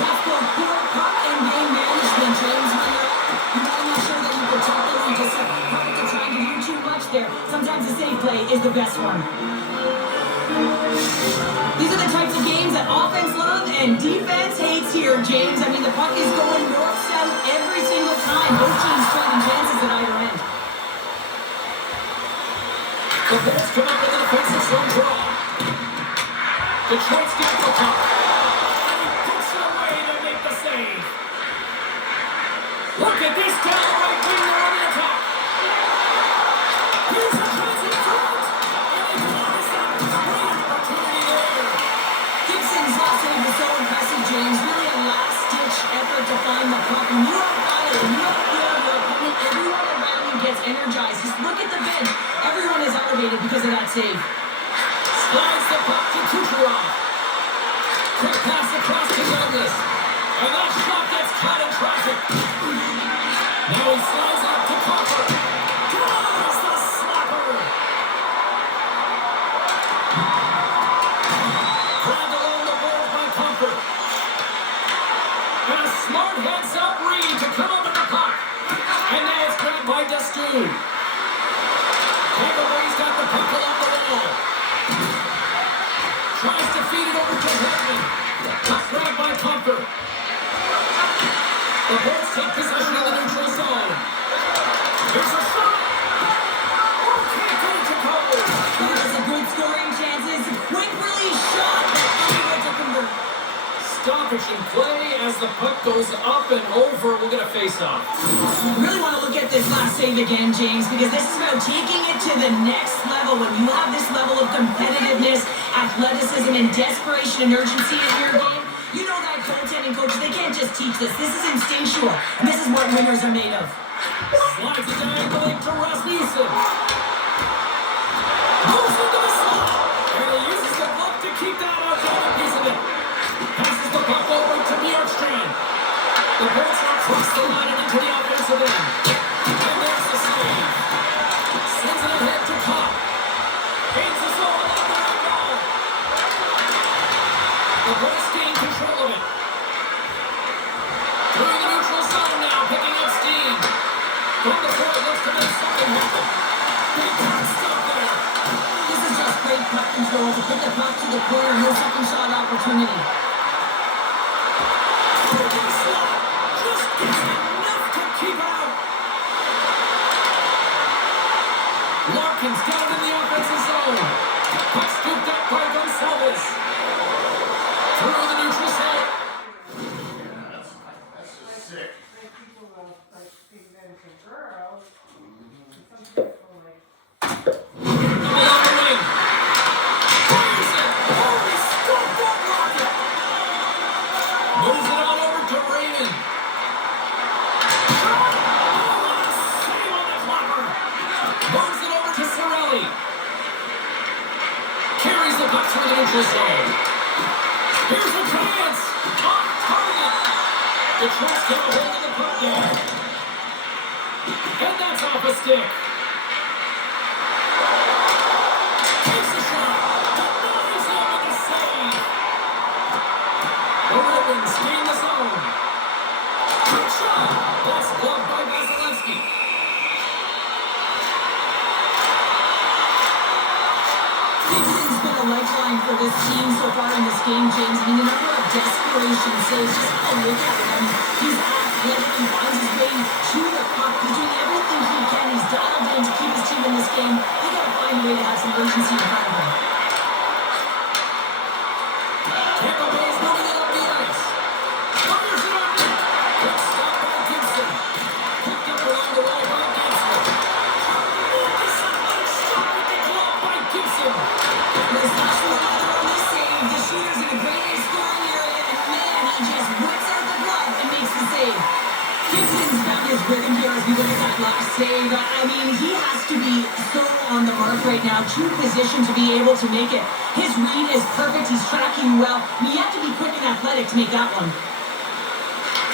That's called poor puck and game management, James. When you're up, you want to make sure that you protect them and just have to try to do too much there. Sometimes the safe play is the best one. These are the types of games that offense loves and defense hates here, James. I mean, the puck is going north-south every single time. Both teams trading chances at either end. The Bolts come up with an offensive zone draw. Detroit's got the puck. And he puts it away to make the save. Look at this down the right wing, they're on the attack. Here's a transit front. And they close that great opportunity there. Gibson's last save was so impressive, James. Really a last-ditch effort to find the puck. And you don't got it. You don't feel your opponent. Everyone around you gets energized. Just look at the bench. Everyone is elevated because of that save. Slides the puck to Kucherov. Quick pass across to Douglas. And that shot gets caught in traffic. Now he slides it up to Copper. Draws the slapper. Grabbed along the board by Comfort. And a smart heads-up read to come over the puck. And now it's grabbed by Dastoon. Cavalry's got the puck along the wall. Tries to feed it over to Hedman. Puck grabbed by Comfort. The Bolts take possession of the neutral zone. Here's a shot. Okay, going to goal. There's some good scoring chances. Quick release shot. Unable to convert. Stoppage in play as the puck goes up and over. We'll get a face-off. Really want to look at this last save again, James, because this is about taking it to the next level. When you have this level of competitiveness, athleticism, and desperation and urgency in your game, you know that goaltending coaches, they can't just teach this. This is instinctual, and this is what winners are made of. Slides it diagonally to Rasmussen. Moves into the slot. And he uses the glove to keep that out of a piece of it. Passes the puck over to Bjorkstrand. The Bolts are across the line and into the offensive end. And there's the save. Sends it ahead to Kopp. Gains the zone along the right wall. The Bolts gain control of it. Through the neutral zone now, picking up steam. From the point, looks to make something happen. Big time stop there. This is just great puck control to put the puck to the corner, no second shot opportunity. Just gets enough to keep out. Larkin's got it in the offensive zone. Puck scooped up by Gonçalves. Through the neutral zone. That's sick. Along the wing. Fires it. Oh, he scooped up Larkin. Moves it on over to Raymond. Oh, what a save on the clobber. Moves it over to Cirelli. Carries the puck through the neutral zone. Here's the chance. Off target. Detroit's got a hold of the puck now. And that's off a stick. Takes a shot. Denies him with a save. The Red Wings gain the zone. Quick shot. That's blocked by Vasilevsky. Gibson's been a lifeline for for this team so far in this game, James. I mean, the number of desperation saves, just have a look at him. He's athletic, he finds his way to the puck. He's doing everything he can. He's dialed in to keep his team in this game. They got to find a way to have some urgency in front of him. Tampa Bay's moving it up the ice. Fires it on net. Good stop by Gibson. Picked up around the wall by Nancy. This athletic shot with the glove by Gibson. There's actually another on this save. The shooter's in a great scoring area, and man, he just whips out the glove and makes the save. Gibson's found his rhythm here as we look at that last save. I mean, he has to be so on the mark right now, true position to be able to make it. His read is perfect. He's tracking well. I mean, you have to be quick and athletic to make that one.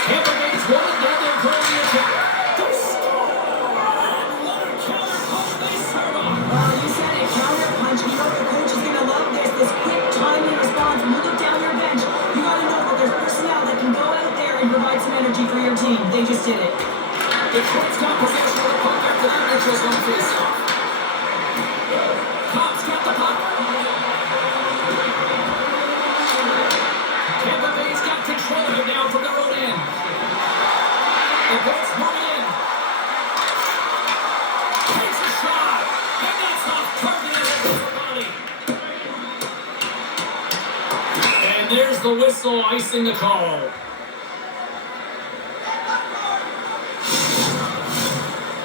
Tampa Bay's rolling down their goal the attack. They score! What a counter punch they serve on. Well, you said it, counter punch. You know the coach is going to love this quick timely response. When you look down your bench, you got to know that there's personnel that can go out there and provide some energy for your team. They just did it. Detroit's got possession of the puck after the initial zone face-off. Cobb's got the puck. Tampa Bay's got control of it now from their own end. The Bolts moving in. Takes a shot. And that's off target and it hits the body. And there's the whistle icing the call.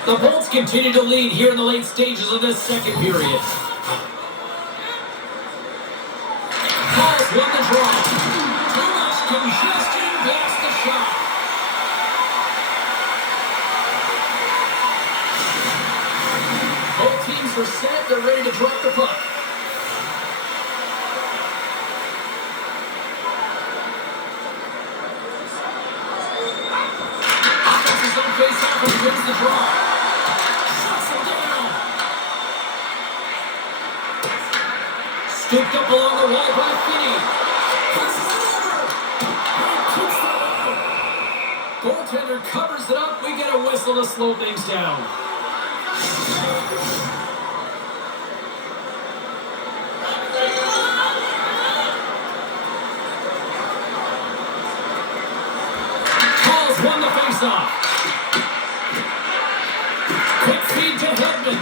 The Bolts continue to lead here in the late stages of this second period. Paul's won the draw. Too much congestion past the shot. Both teams are set. They're ready to drop the puck. Offense is on face-off and wins the draw. Scooped up along the wall by Finney. Passes it over. And kicks it out. Goaltender covers it up. We get a whistle to slow things down. Paul's won the faceoff. Quick feed to Hedman.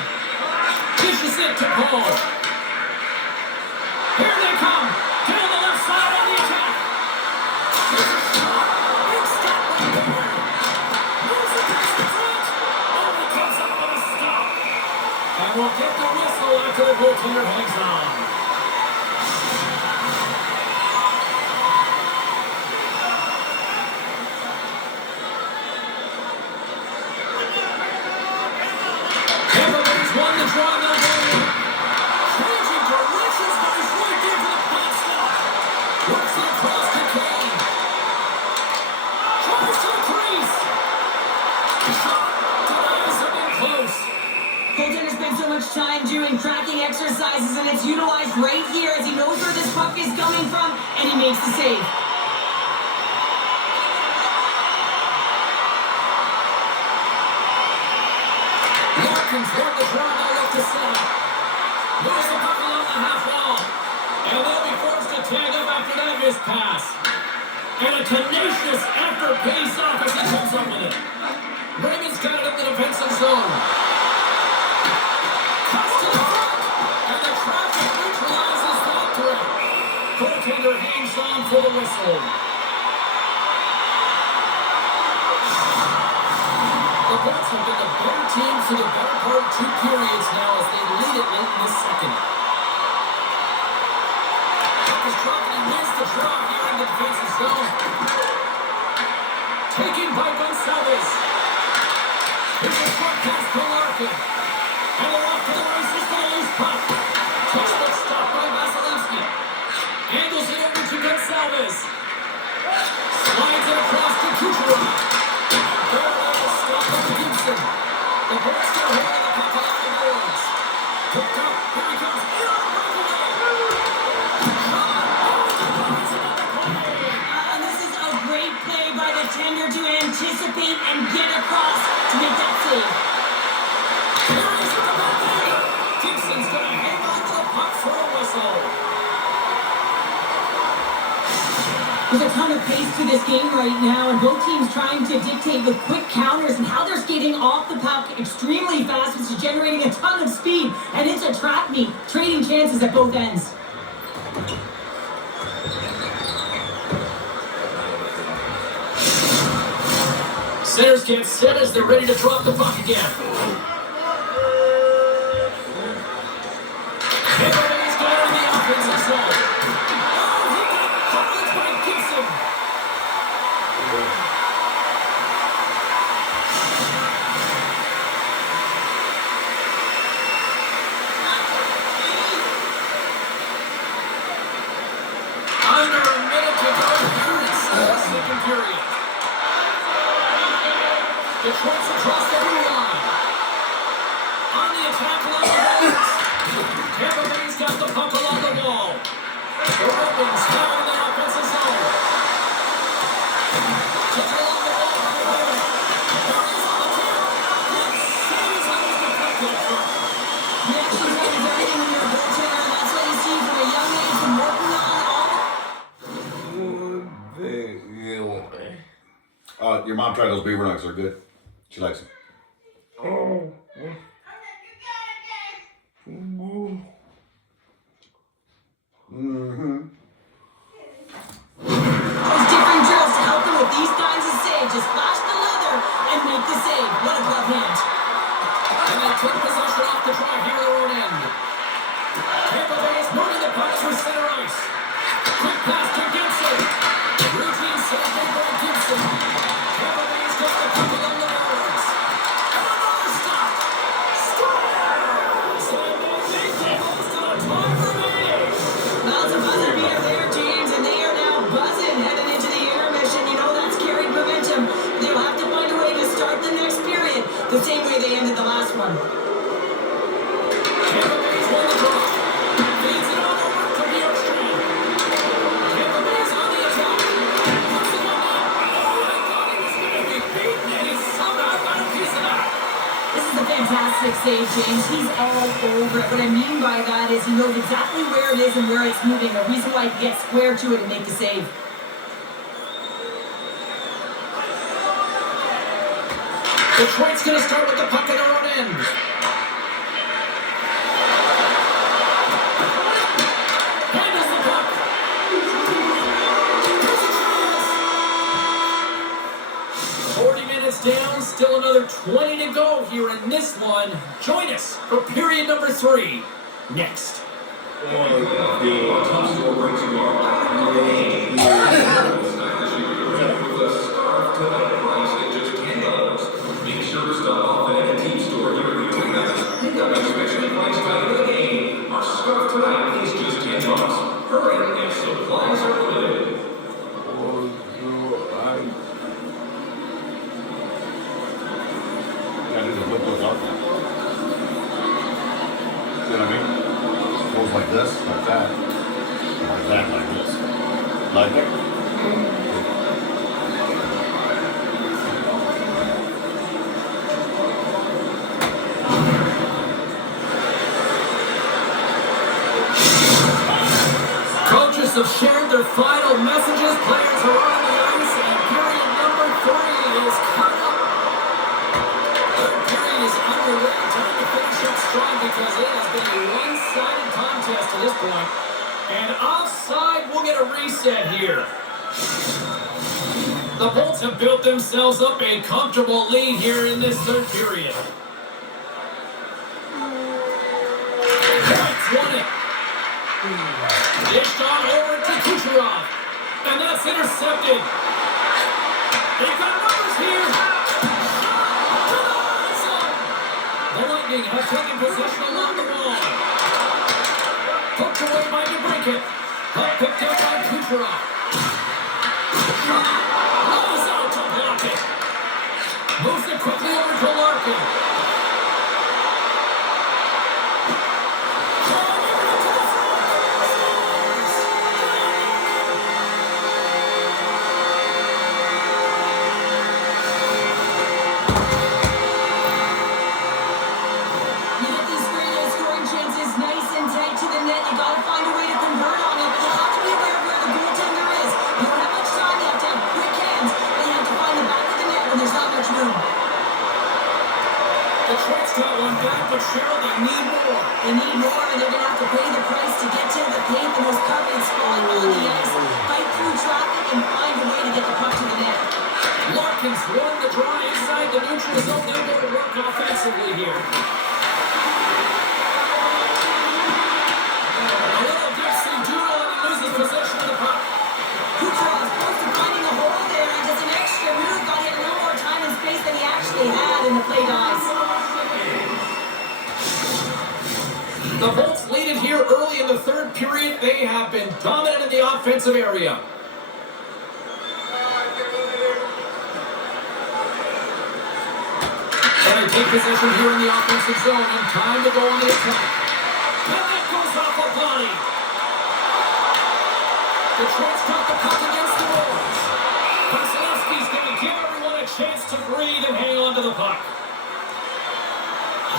Dishes it to Paul. Here they come! Down the left side on the attack! There's a shot! Big stop right there! Moves it past the front! Oh, it comes out with a stop! And we'll get the whistle after the goaltender hangs on. Tampa Bay's won the draw now. Changing directions, but he's right there for the pass stop. Works it across to Kane. Tries to the crease. Shot denies him in close. Goaltender spent so much time doing tracking exercises, and it's utilized right here as he knows where this puck is coming from, and he makes the save. Larkin's won the draw now left to center. Moves the puck along the half wall. And they'll be forced to tag up after that missed pass. And a tenacious effort pays off as he comes up with it. Raymond's got it up the defensive zone. Cuts to the front. And the traffic neutralizes that threat. Goaltender hangs on for the whistle. The Bolts have been the better team for the better part of 2 periods now as they lead it late in the second. Puck is dropped and he wins the draw here in the defensive zone. Taken by Gonzalez. Here's a short pass to Larkin. And they're off to the races for a loose puck. Touchdown stop by Vasilevsky. Handles it over to Gonzalez. Slides it across to Kucherov. Stop by Gibson. The Bolts get a hold of the puck along the boards. Hooked up. Here he comes. In on the breakaway. Shot. Oh, the boards on the play. And this is a great play by the tender to anticipate and get across to make that save. Here he is at the back. There's a ton of pace to this game right now, and both teams trying to dictate with quick counters and how they're skating off the puck extremely fast, which is generating a ton of speed, and it's a trap meet, trading chances at both ends. Centers get set as they're ready to drop the puck again. Everybody's got it in the offensive zone. Oh, he got caught by Gibson. Under a minute to go here in the second period. Detroit's across the blue line. On the attack along the boards. Tampa Bay's got the puck along the wall. The Ravens now in the offensive zone. Took it along the wall. Murray's on the tip. Saves how he's deflected from. You actually have everything in your goaltender, and that's what you see from a young age and working on all. Your mom tried those beaver nuggets. They're good. She likes them. Oh. Those different drills to help them with these kinds of saves. Just flash the leather and make the save. What a glove hand. And they took possession off the try here at our own end. Tampa Bay is moving the puck through center ice. Quick pass to Gibson. Routine set by Gibson. Tampa Bay's got the puck along the boards. And another stop. Scores! And they get close to the time remaining. Well, it's a buzzer beater there, James, and they are now buzzing heading into the intermission. You know that's carried momentum. They'll have to find a way to start the next period the same way they ended the last one. Tampa Bay's won the draw. Feeds it on over to Bjorkstrand. Tampa Bay's on the attack. Puts it on up. Oh, I thought he was going to be beaten, and he somehow got a piece of that. This is a fantastic save, James. He's all over it. What I mean by that is he knows exactly where it is and where it's moving. A reason why he gets square to it and make the save. Detroit's going to start with the puck at their own end. Handles the puck. 40 minutes down, still another 20 to go here in this one. Join us for period number 3. Next. Like this, like that, like this. Like that. Coaches have shared their final messages. Players are on the ice, and period number 3 is cut up. Third period is underway. Time to finish up strong because it has been a one-sided contest to this point. And offside, we'll get a reset here. The Bolts have built themselves up a comfortable lead here in this third period. Points won it. Dished on over to Kucherov. And that's intercepted. They've got numbers here. To the zone. The Lightning has taken possession along the wall. Poked away by DeBrincat. Puck picked up by Kucherov. Lows out to block it. Moves it quickly over to Larkin. You gotta find a way to convert on it, but you have to be aware of where the goaltender is. You don't have much Detroit's got one back, but Cheryl, they need more. They need more, and they're going to have to pay the price to get to the paint, the most coveted spot on the ice, fight through traffic, and find a way to get the puck to the net. Larkins won the draw inside the neutral zone. They're going to work offensively here. A little Dixie doodle, and he loses possession of the puck. Kucherov close to finding a hole there, and does an extra move, got in a little more time and space than he actually had, and the play dies. The Bolts lead it here early in the third period. They have been dominant in the offensive area. And they take possession here in the offensive zone, and time to go on the attack. And that goes off a body. Detroit's got the puck against the boards. Vasilevsky's going to give everyone a chance to breathe and hang on to the puck.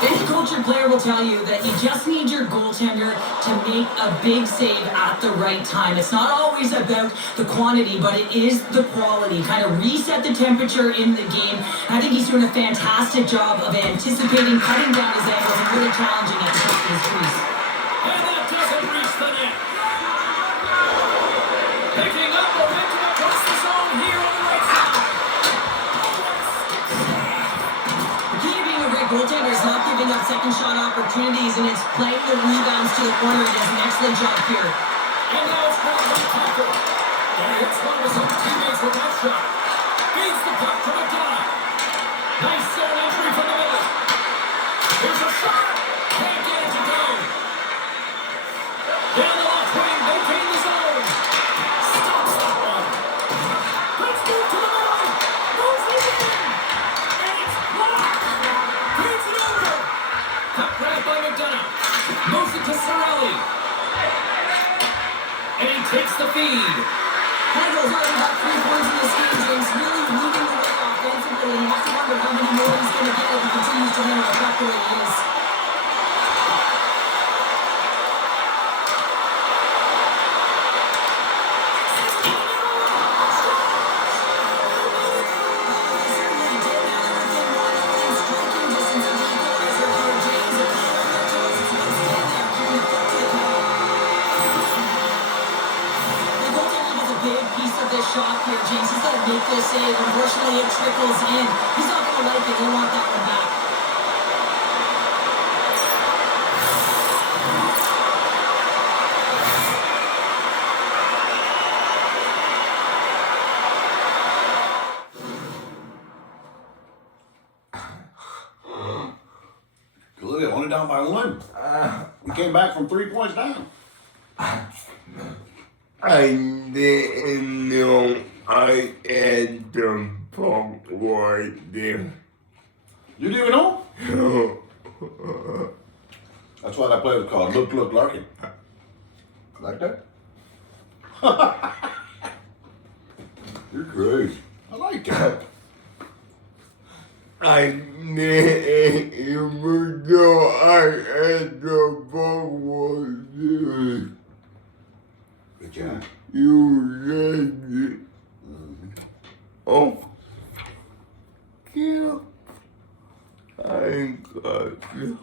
Any cultured player will tell you that you just need your goaltender to make a big save at the right time. It's not always about the quantity, but it is the quality. Kind of reset the temperature in the game. And I think he's doing a fantastic job of anticipating, cutting down his angles, and really challenging at the top of his crease. And that doesn't reach the net. Picking up momentum across the zone here on the right side. The key to being a great goaltender is not giving up second shot opportunities, and it's playing the rebounds to the corner. He does an excellent job here. And now it's brought by Tucker. And he hits one of his own teammates with that shot. Feeds the puck to McDonough. Nice zone entry from the middle. Here's a shot. Can't get it to go. Down the left wing, maintain the zone. Stops that one. Let's move to the middle. Moves it in. And it's blocked. Feeds it over. Puck grabbed by McDonough. Moves it to Cirelli. And he takes the feed. Hegel's already got 3 points in this game, James. Really leading the way offensively, and you have to wonder how many more he's going to get if he continues to handle the puck the way he is. Shot here, James. He's got to make this save. Unfortunately, it trickles in. He's not going to like it. He'll want that one back. Look at it, only down by 1. We came back from 3 points down. I didn't know I had the puck right there. You didn't even know? That's why that play was called Look, Larkin. Like that? You're crazy. I like that. I didn't even know I had the puck right there. Good job. You said it. Oh, yeah. I got you.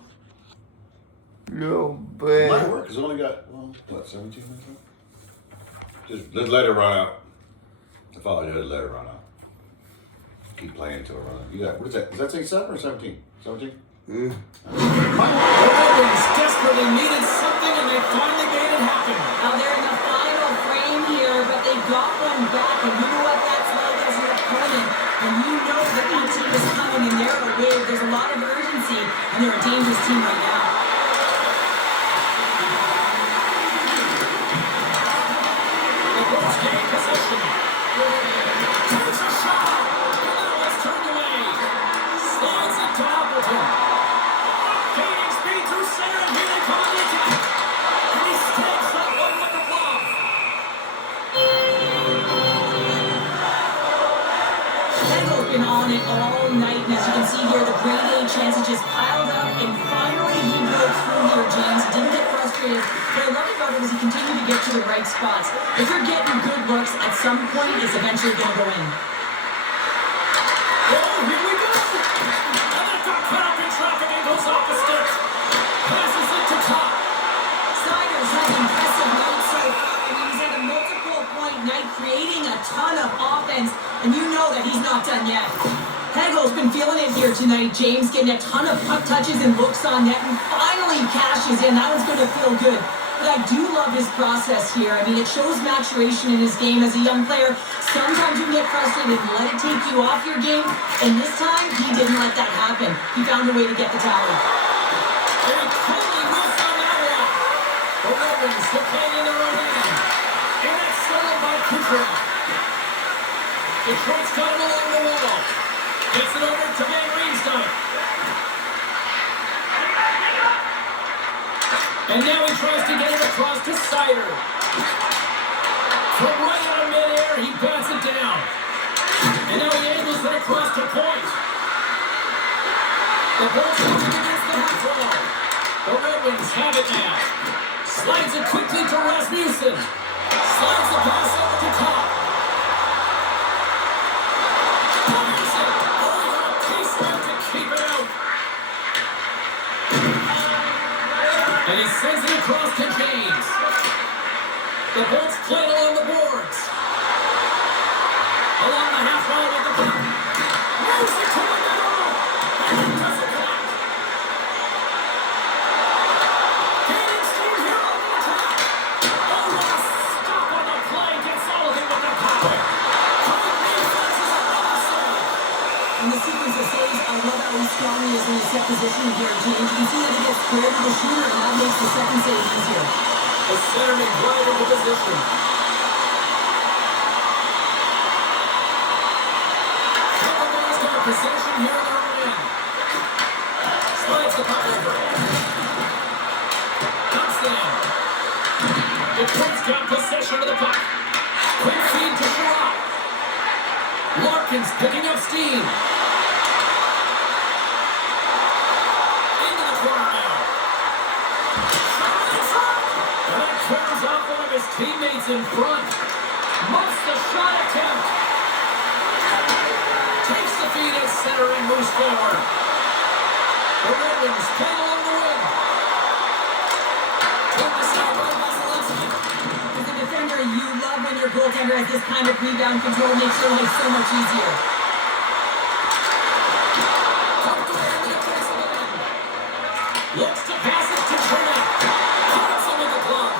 No It might bad. work, because only got, well, what, 17 minutes left? Just let it run out. That's all I did, let it run out. Keep playing until it runs out. You got, what is that? Does that say 7 or 17? 17? The Ravens desperately needed something, and they finally made it happen. Now they're in the final frame here, but they got one back, and you know what that's like as an opponent. And you know that that team is coming, and they're away. There's a lot of urgency, and they're a dangerous team right now. The Bulls gain possession. Takes a shot. And now it's turned away. Slides it to Appleton. Gaining speed through center, and here they come on the attack. And he stabs that one with the glove. Hegel's been on it all night, and as you can see here, the grade A chances just piled up, and finally he broke through here, James. He didn't get frustrated. What I love about it is he continued to get to the right spots. If you're getting good looks, at some point, it's eventually going to go in. Oh, here we go. And that got caught up in traffic And you know that he's not done yet. Hegel's been feeling it here tonight, James, getting a ton of puck touches and looks on net, and finally cashes in. That one's going to feel good. But I do love his process here. I mean, it shows maturation in his game as a young player. Sometimes you can get frustrated and let it take you off your game. And this time, he didn't let that happen. He found a way to get the tally. And he totally missed on that one. The Red Wings are playing in their own end. And that's started by Kucherov. Detroit's got him along the wall. Gets it over to Van Riemsdyk. And now he tries to get it across to Seider. From right out of midair, he bats it down. And now he angles it across to point. The Bolts moving against the half wall. The Red Wings have it now. Slides it quickly to Rasmussen. Slides the pass over to Kopp. Fires it. Oh, he got a piece there to keep it out. And he sends it across to James. The Bolts play it along the boards. Along the half wall with the puck. Moves it to the middle. And it doesn't connect. Gaining steam here on the attack. Oh, what a stop on the play. Gets all of it with the power. Cohen reflexes it on the side. In the sequence of saves, I love how strong he is in his set position here, James. You can see that he gets square to the shooter, and that makes the second save easier. The centerman right into position. Tampa Bay's got possession here in their own end. Slides the puck over. Dumps it in. Detroit's got possession of the puck. Quick feed to Sherrod. Larkin's picking up steam. Into the corner now. And that turns off one of his teammates in front. Muffs the shot attempt. Takes the feed at center and moves forward. The Red Wings play along the wing. Turned aside by Vasilevsky. As a defender, you love when your goaltender has this kind of rebound control. Makes your life so much easier. Tucked away in the defensive end. Looks to pass it to Trinidad. Cuts him with the glove.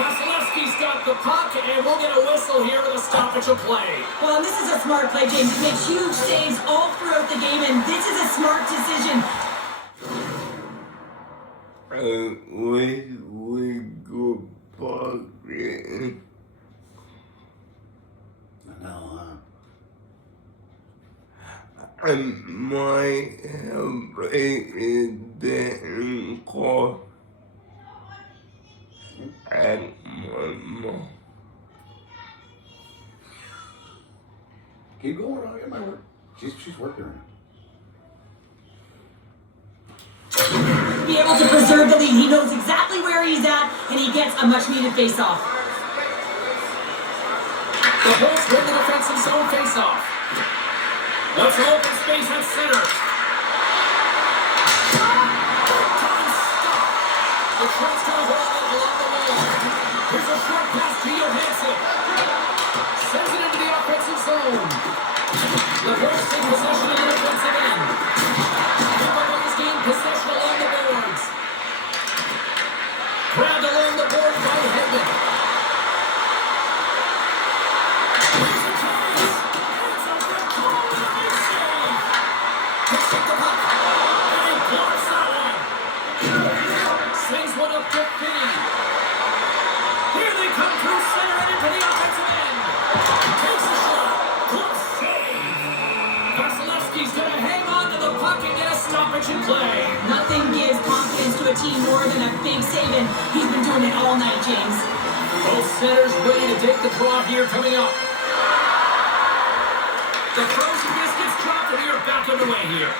Vasilevsky stopped the puck, and we'll get a whistle here with a stoppage of play. Well, and this is a smart play, James. He makes huge saves all throughout the game, and this is a smart decision. We go fucking. I know, huh? And my brain is getting caught. And my mom. Keep going. I'll get my work. She's working on it. Be able to preserve the lead. He knows exactly where he's at, and he gets a much-needed face-off. The Bolts win the defensive zone face-off. What's an open space at center? Time stop. Detroit's going to hold it along the wall. Here's a short pass to Johansson. Sends it into the offensive zone. The Bolts take possession of the defensive end. Tampa Bay's gain possession along the boards. Grabbed along the board by Hedman. Here's a chance. It's a good call and a big save. Picks up the puck. And he blocks that one. Sends one up to Finney. Here they come through center and into the offensive end. Takes a shot. Good save. Vasilevsky's going to hang on to the puck and get a stoppage in play. Nothing gives confidence to a team more than a big save, and he's been doing it all night, James. Both centers ready to take the draw here coming up. The frozen biscuits drop and we are back underway here.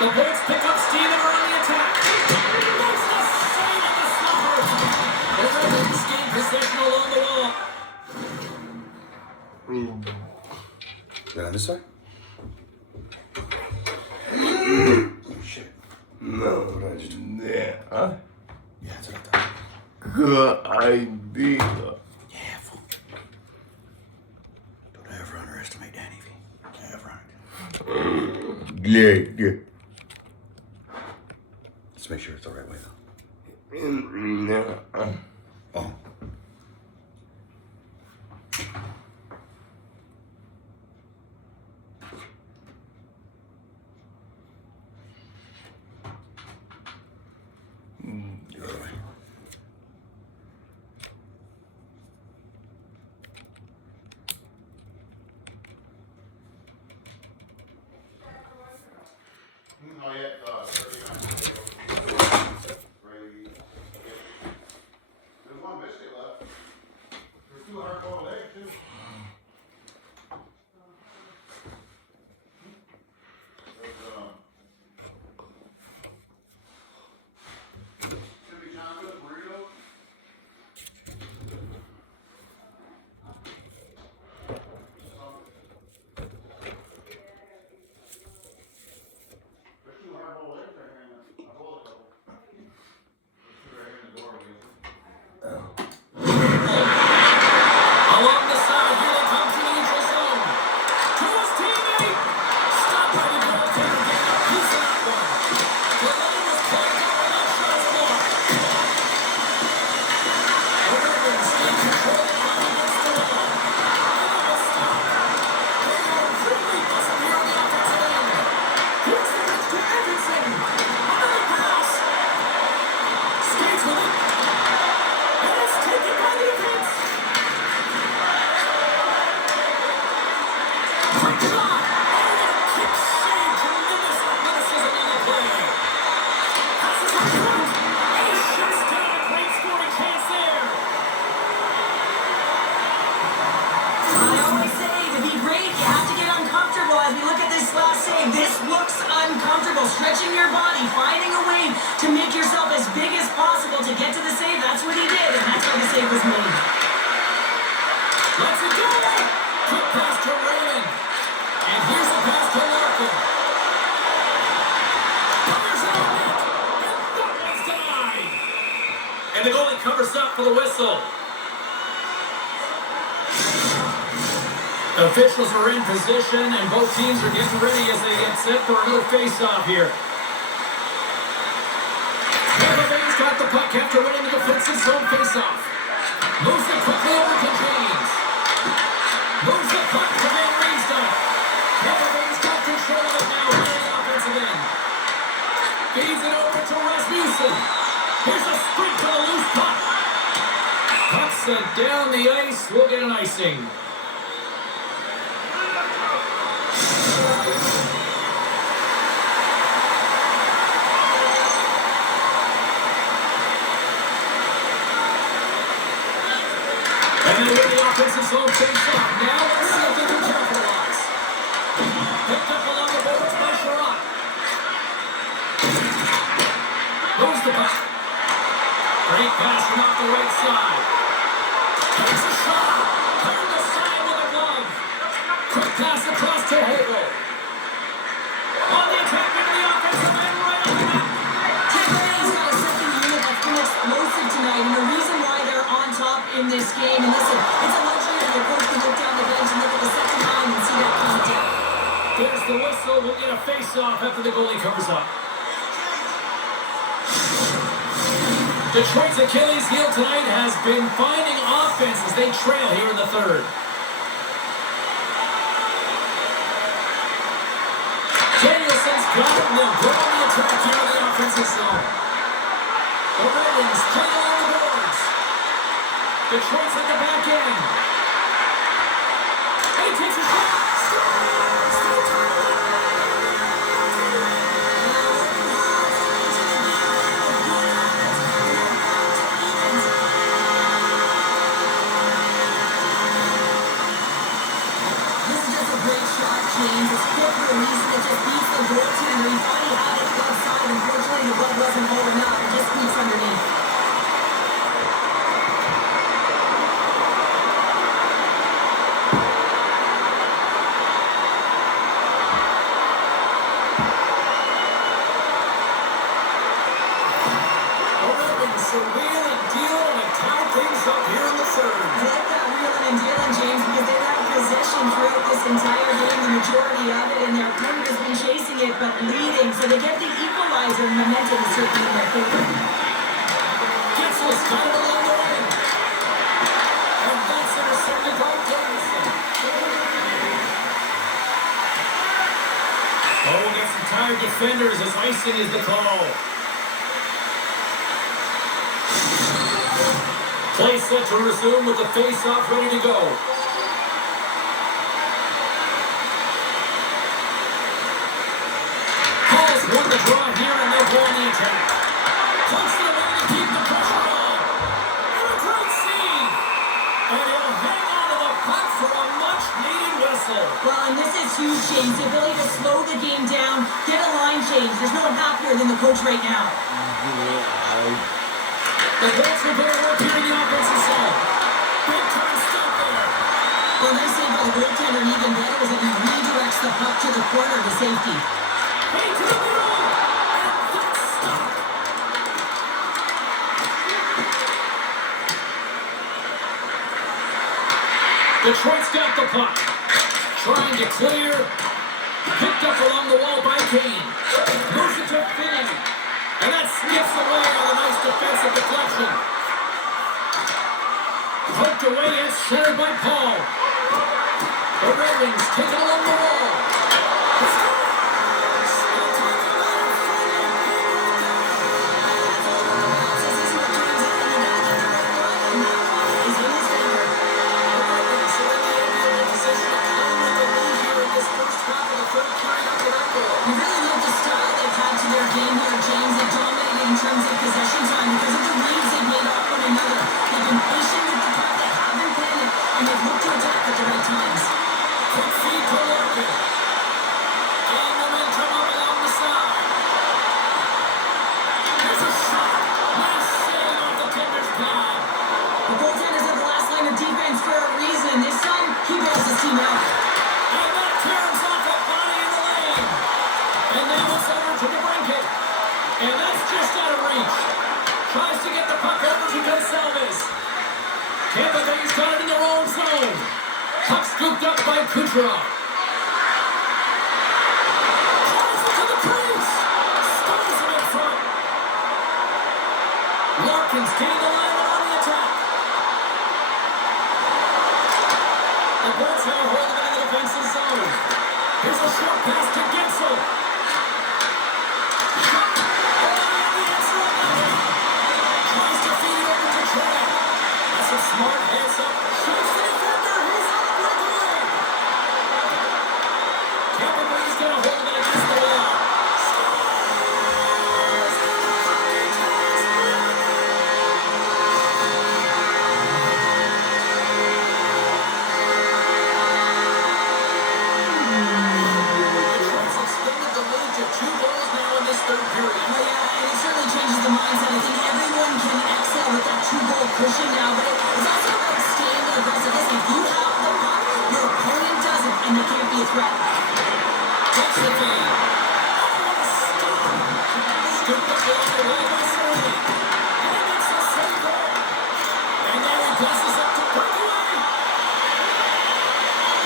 The Bolts pick up steam and are on the attack. Makes the save on the slumper. The Red Wings gain possession along the wall. Is that on this side? Oh, shit. No, What did I just do? yeah, Yeah, that's what I thought. good idea. Yeah, fool. Good. Let's make sure it's the right way though. No. Oh. The other way. Not yet. 39. There's one biscuit left. There's 2 hard-boiled eggs too. Chili chocolate, burrito. There's 2 hard-boiled eggs right here. I boiled a couple. There's 2 right here in the door. Along the side, here they come to the neutral zone. To his teammate. Stopped by the goaltender, getting a piece of that one. The line was clogged up and that shot's blocked. The Ravens in control of the puck against the wall. And that was stopped. They are really buzzing here on the offensive end. Here's the pitch to Anderson. Another pass. Skates with it. And it's taken by the defense. Quick shot! Oh, what a kick save! Tremendous athleticism on the play. Passes from Trent, and he shuts down a great scoring chance there. I always say, to be great, you have to get uncomfortable. As we look at this last save, this looks uncomfortable. Stretching your body, finding a way to make yourself as big as possible to get to the save. That's what he did, and that's how the save was made. Let's it go! Quick pass to Raymond. And here's a pass to Larkin. Fires it on net. And that one's denied. And the goalie covers up for the whistle. Officials are in position, and both teams are getting ready as they get set for another face-off here. Tampa Bay's got the puck after winning the defensive zone face-off. Moves it quickly over to James. Moves the puck to Van Riemsdyk. Tampa Bay's got control of it now on the offensive end. Feeds it over to Rasmussen. Here's a sprint to the loose puck. Puck's down the ice. We'll get an icing. And they win the offensive zone face-off. Now let's see if they can capitalize. Picked up along the boards by Sherratt. Moves the puck. Great pass from off the right side. Takes a shot. Turned aside with a glove. Quick pass across to Hagel. On the attack into the offensive end, right on the net. Tampa Bay's got a second unit that's been explosive tonight, and the reason why they're on top in this game, and listen, it's a luxury that your coach can look down the bench and look at the second line and see that contact. There's the whistle. We'll get a face-off after the goalie covers up. Detroit's Achilles heel tonight has been finding offense as they trail here in the third. Danielson's got it, and they'll go on the attack here in the offensive zone. The Ravens play along the boards. Detroit's at the back end. And he takes a shot. This is just a great shot, James. It's quick for a reason. It just beats the goaltender. He thought he had it left side. Unfortunately, the glove wasn't low enough. It just sneaks underneath. it, but leading. So they get the equalizer, and momentum is certainly in their favor. Gensel got it along the wing. And that's intercepted by Davison. Oh, got some tired defenders as icing is the call. Play set to resume with the face-off ready to go. Hall's won the draw here and they've won the attack. Punch the way to keep the pressure on. And a great save. And he'll hang on to the puck for a much-needed whistle. Well, and this is huge, James. The ability to slow the game down, get a line change. There's no one happier than the coach right now. The Bolts will go to work here in the offensive zone. Big time stop there. Well, nice save by the goaltender, and even better is that he redirects the puck to the corner to safety. Hey, to the middle. And that's stopped. Detroit's got the puck. Trying to clear. Picked up along the wall by Kane. Moves it to Finney. And that skips away on a nice defensive deflection. Poked away and centered by Paul. The Red Wings take it along the wall. You really love the style they've had to their game here, James. They dominated in terms of possession time because of the reads they've made off one another. They've been patient with the puck, they haven't panicked, and they've looked to attack at the right times. Quick feed to Larkin. Gain momentum up along the side. There's a shot. Nice save off the tender's pad. The goaltender's at the last line of defense for a reason. This time, he bails his team out. And that turns off a body in the lane. And now it's over to the brinket. And that's just out of reach. Tries to get the puck over to Gonsalves. Tampa Bay's got it in their own zone. Puck scooped up by Kucherov. Drives it to the crease. Stones him in front. Larkin's gained the line on the attack. The Bolts have a hold of it in the defensive zone. Here's a short pass to Gensel. Shot. And the answer on that one. Tries to feed it over to Troy. That's a smart heads up. Shoots the defender. He's on a breakaway. Tampa Bay's got a hold of it against the wall. Detroit's extended the lead to 2 goals now in this third period. Oh, yeah, and it certainly changes the mindset. I think everyone can excel with that 2-goal cushion now, but it's also about staying aggressive. Listen, if you have the puck, your opponent doesn't, and they can't be a threat. Gets the feed. Oh, what a stop. Scooped up along the way by Cerny. And he makes a save there. And now he passes up to breakaway.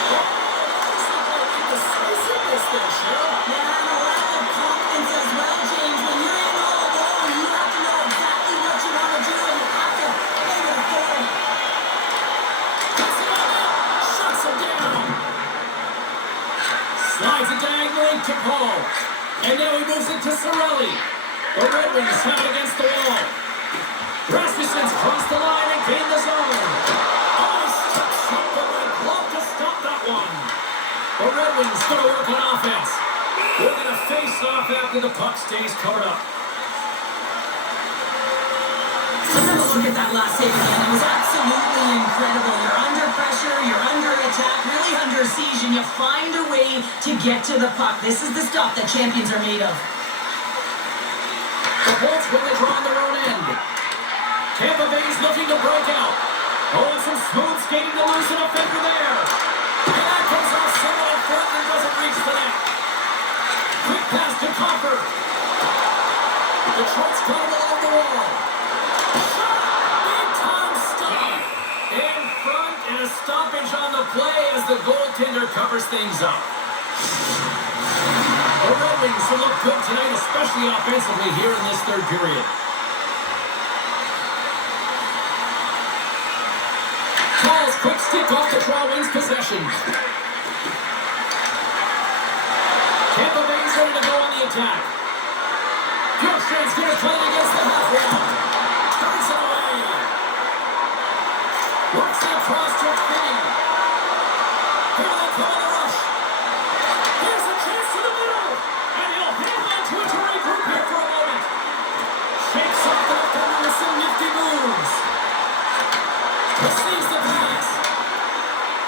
Oh, that looks like decisiveness there, Cheryl. Yeah, and a lack of confidence as well, James. When you're in all alone, you have to know exactly what you want to do, and you have to play with authority. Gets it on it. Shuts him down. Slides it diagonally to Paul. And now he moves it to Cirelli. The Red Wings have it against the wall. Rasmussen's crossed the line and gained the zone. Oh, he steps up the red glove to stop that one. The Red Wings going to work on offense. We're going to face off after the puck stays covered up. Let's have a look at that last save again. It was absolutely incredible. You're under pressure, you're under attack, really under siege, and you find a way to get to the puck. This is the stuff that champions are made of. The Bolts win the draw on their own end. Tampa Bay's looking to break out. Oh, and some smooth skating to loosen a defender there. And that comes off someone in front and doesn't reach the net. Quick pass to Crawford. Detroit's got it along the wall. Shot! Big time stop. In front and a stoppage on the play as the goaltender covers things up. Oh, The Red Wings will look good tonight, especially offensively here in this third period. Calls quick stick off the Toronto Wings possession. Tampa Bay's ready to go on the attack. Bjorkstrand's going to play it against the half wall. Turns it away. Works it across to Finney. Here they come on the rush. Here's a chance to the middle. And he'll hang on to it to regroup here for a moment. Shakes off the defender with some nifty moves. Receives the pass.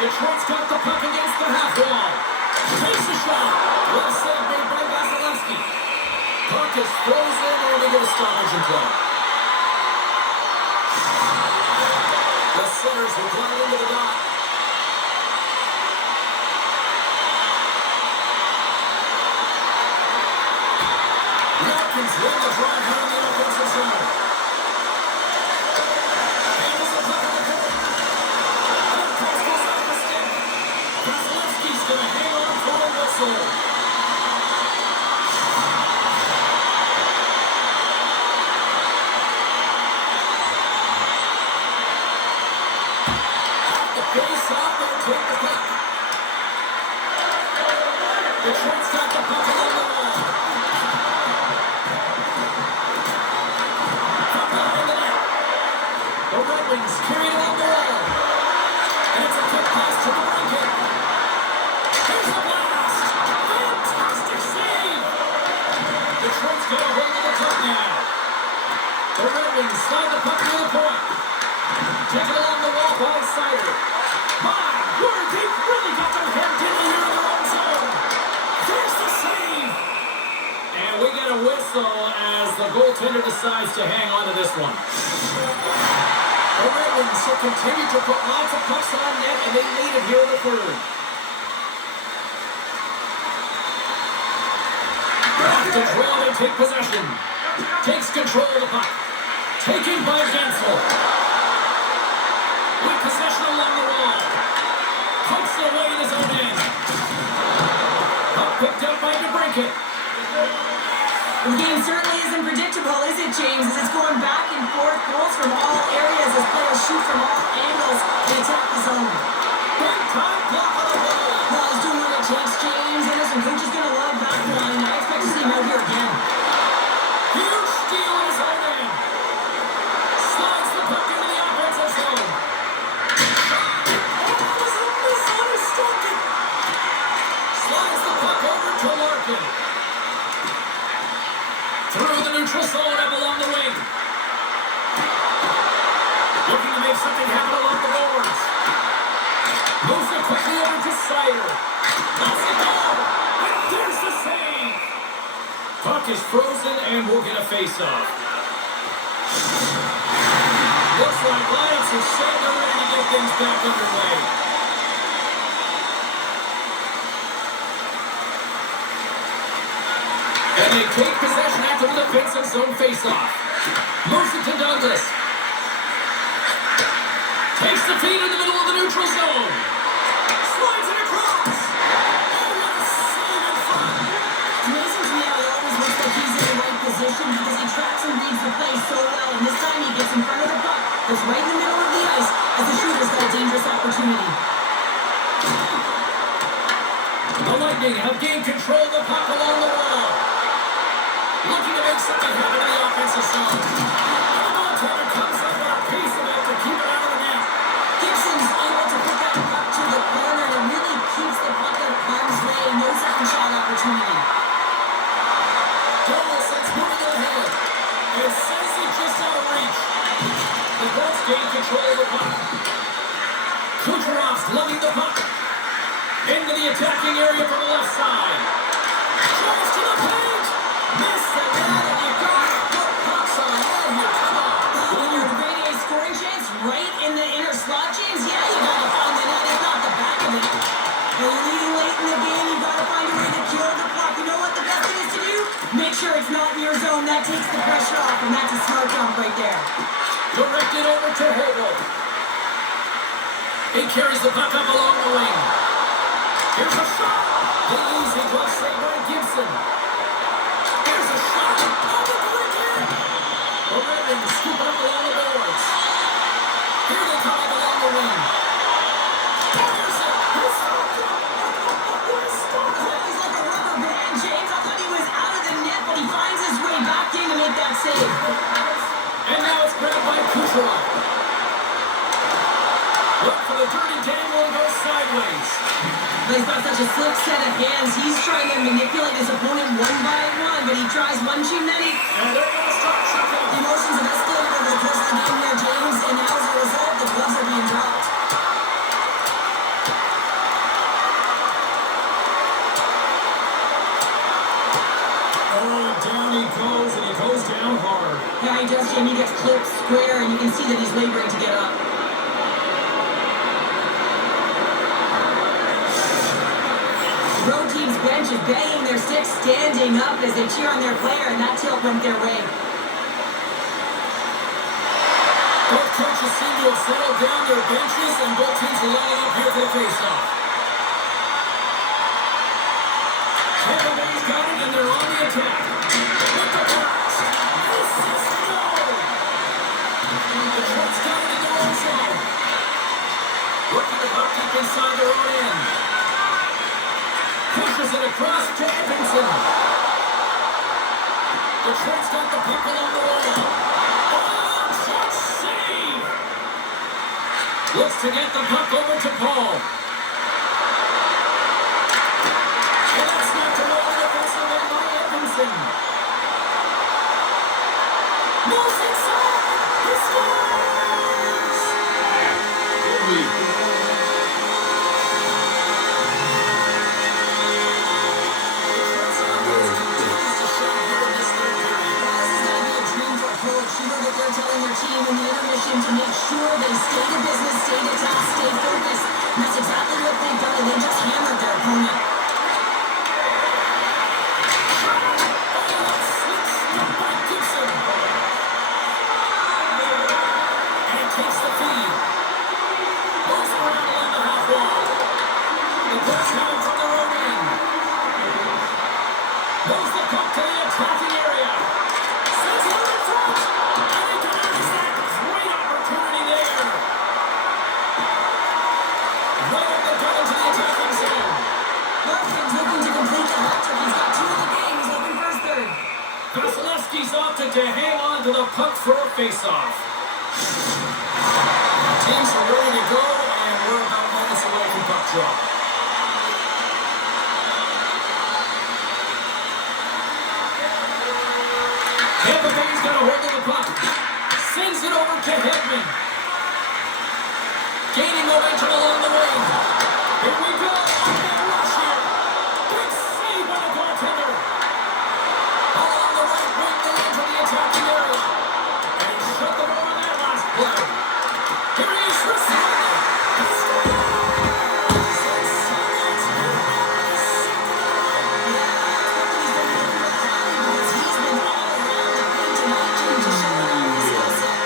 Detroit's got the puck against the half wall. Takes a shot. Well save made by Vasilevsky. Puck is frozen and we get a stoppage in play. The Sinners will run into the dot. Larkins win the drive here in the offensive zone. Handles the puck on the court. And pass goes off the stick. Vasilevsky's going to hang on for a whistle. Face off, they'll take the puck. Detroit's got the puck along the wall. Puck behind the net. The Red Wings carry it along the wall. And it's a quick pass to the rink. Here's a blast. Fantastic save. Detroit's got a hold of the puck now. The Red Wings slide the puck to the point. Take it along the wall by Sider. My word, they've really got their head in here in their own zone. There's the save. And we get a whistle as the goaltender decides to hang on to this one. The Red Wings will continue to put lots of pucks on net, and they lead it here in the third. Off the draw, they take possession. Takes control of the puck. Taken by Gensel. With possession along the wall. Pumps it away in his own end. Puck picked up by DeBrincat. The game certainly isn't predictable, is it, James? As it's going back and forth, goals from all areas as players shoot from all angles and attack the zone. Big time block on the wall. Well, he's doing what it takes, James. And listen, coach is going to love that line. I expect to see him out here again. Huge steal in his own end. Slides the puck into the offensive zone. Slides the puck over to Larkin. Through the neutral zone up along the wing. Looking to make something happen along the boards. Moves it quickly over to Sider. Lets it go. And there's the save. Puck is frozen and we'll get a face-off. Looks like lineups are set and ready to get things back underway. And they take possession after the defensive zone face-off. Moves it to Douglas. Takes the feed in the middle of the neutral zone. Slides it across. Oh, what a save in front. It's amazing to me how he always looks like he's in the right position because he tracks and reads the play so well. And this time he gets in front of the puck, goes right in the middle of the ice as the shooter's got a dangerous opportunity. The Lightning have gained control of the puck along the wall. Looking to make something happen in the offensive zone. And the goaltender comes up with a piece of it to keep it out of the net. Gibson's able to put that puck to the corner and really keeps the puck out of harm's way. No second shot opportunity. Donaldson's moving ahead. And says he's just out of reach. The Bolts gain control of the puck. Kucherov's lugging the puck. Into the attacking area from the left side. Tries to the paint. Miss the net and you gotta put pucks on net here. Come on. When you're the grade A scoring chance right in the inner slot, James, yeah, you gotta find the net, if not the back of it. When you're leading late in the game, you gotta find a way to kill the puck. You know what the best thing is to do? Make sure it's not in your zone. That takes the pressure off, and that's a smart jump right there. Directed over to Hobo. He carries the puck up along the wing. Here's a shot. The easy glove save by Gibson. Bergeron. Look for the dirty dangle and goes sideways. He's got such a slick set of hands. He's trying to manipulate his opponent one by one, but he tries one too many. And they're going to start checking. The emotions have escalated over the course of the game here, James, and now as a result, the gloves are being dropped. Oh, down he goes, and he goes down hard. Yeah, he does, Jim. He gets clipped square, and you can see that he's laboring to get up. Road team's bench is banging their sticks, standing up as they cheer on their player, and that tilt went their way. Both coaches seem to have settled down their benches, and both teams are lining up here for the faceoff. Tampa Bay's got it, and they're on the attack. With the pass. This is goal. The Jets got it in their own zone. Working the puck deep inside their own end. Pushes it across to Edmondson. Detroit's got the puck along the wall. Oh, shot save! Looks to get the puck over to Paul. And that's knocked away defensively by Edmondson. Moves inside. He scores! They're telling their team in the intermission to make sure they stay to business, stay to task, stay focused. And that's exactly what they've done, and they just hammered their opponent. And he takes the feed. Moves around along the half wall. The puck's coming from their own end. Moves the puck to the attacking area. Sends it in front. And he connects that. Great opportunity there. Right up the gut into the attacking zone. Larkin's looking to complete the hat trick. He's got 2 in the game. He's looking for his third. Vasilevsky's opted to hang on to the puck for a face-off. Teams are ready to go, and we're about moments away from puck drop. Tampa Bay's got a hold of the puck. Sends it over to Hedman. Gaining momentum along the wing. Here we go. Okay, rush here. Big save by the goaltender. Along the right wing, they enter the attacking area. And shut them over that last play. Here he is for Simon. He scores! And Simon's He's been all around the paint tonight, Jim, to show it off his skill set.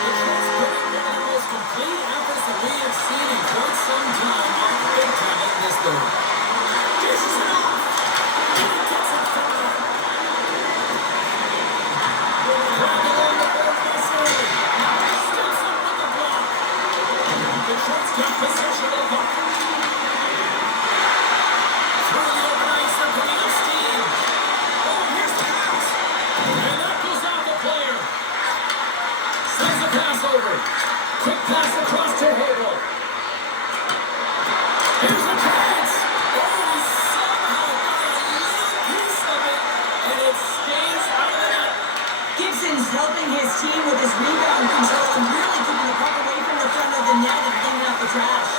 The Jets putting one of the most complete efforts that we have seen in quite some time on the big time in this third. Dishes it off. And he gets it further. Dragged along the boards by Sully. Steps up with the block. The Jets got possession of the puck. Through the open ice, they're picking up steam. Oh, here's the pass. And that goes off the player. Sends the pass over. Quick pass across to Hagel. Here's a chance. Oh, he somehow got a little piece of it, and it stays out of the net. Gibson's helping his team with his rebound control and really keeping the puck away from the front of the net and cleaning up the trash.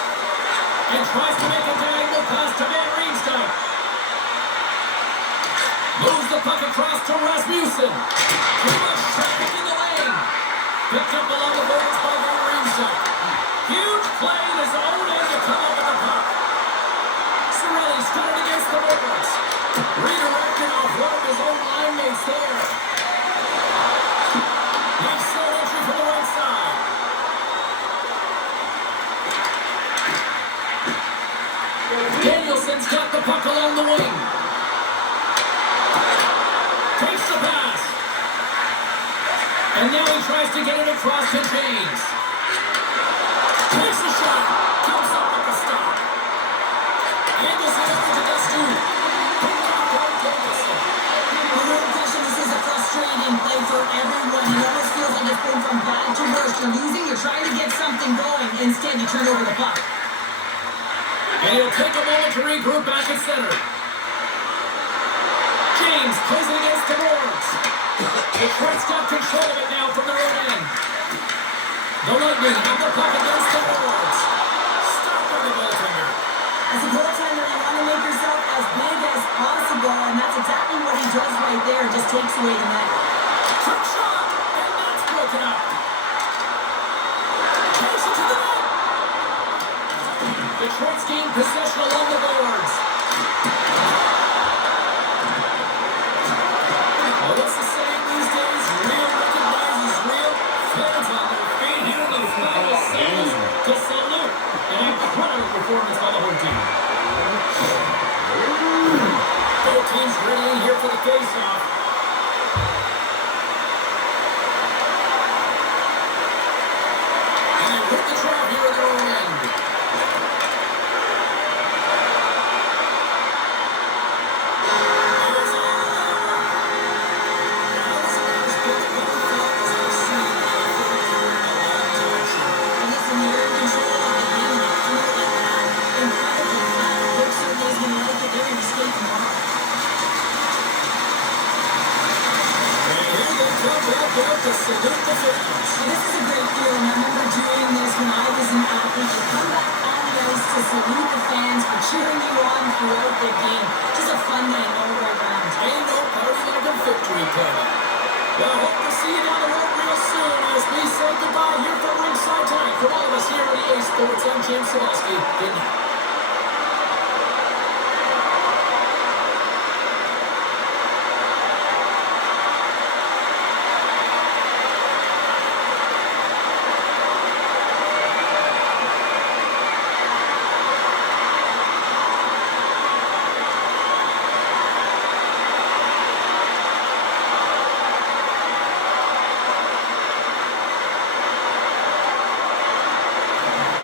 And tries to make a diagonal pass to Van Riemsdyk. Moves the puck across to Rasmussen. Too much traffic in the lane. Picked up along the boards by Van Riemsdyk. Huge play in his own end to come up with the puck. Cirelli's got it against the boards. Redirected off one of his own line mates there. Nice slow entry from the right side. Danielson's got the puck along the wing. Takes the pass. And now he tries to get it across to James. Takes the shot. Comes up with the stop. Handles it over to Destu. Picked off by Danielson. No question, this is a frustrating play for everyone. It almost feels like it's been from bad to worse. You're losing, you're trying to get something going. Instead, you turn over the puck. And he'll take a moment to regroup back at center. James plays it against the boards. Detroit's got control of it now from the right end. The Lightning have the puck against the boards. Stop by the goaltender. As a goaltender, you want to make yourself as big as possible, and that's exactly what he does right there. Just takes away the net. Quick shot, and that's broken up. Takes it to the net. Detroit's gained possession along the boards. Well, what's the saying these days? Real recognizes real. Fans on their feet here in the final seconds to salute an incredible performance by the home team. Both teams ready in here for the face-off. And they hit the trap here at their own end. To salute the fans. This is a great feeling. I remember doing this when I was an athlete. You come back on the ice to salute the fans for cheering you on throughout the game. Just a fun night all the way around. Ain't no party like a victory club. Well, hope to see you down the road real soon as we say goodbye here from Ringside tonight. From all of us here at EA Sports, I'm Jim Sabaski. Good night.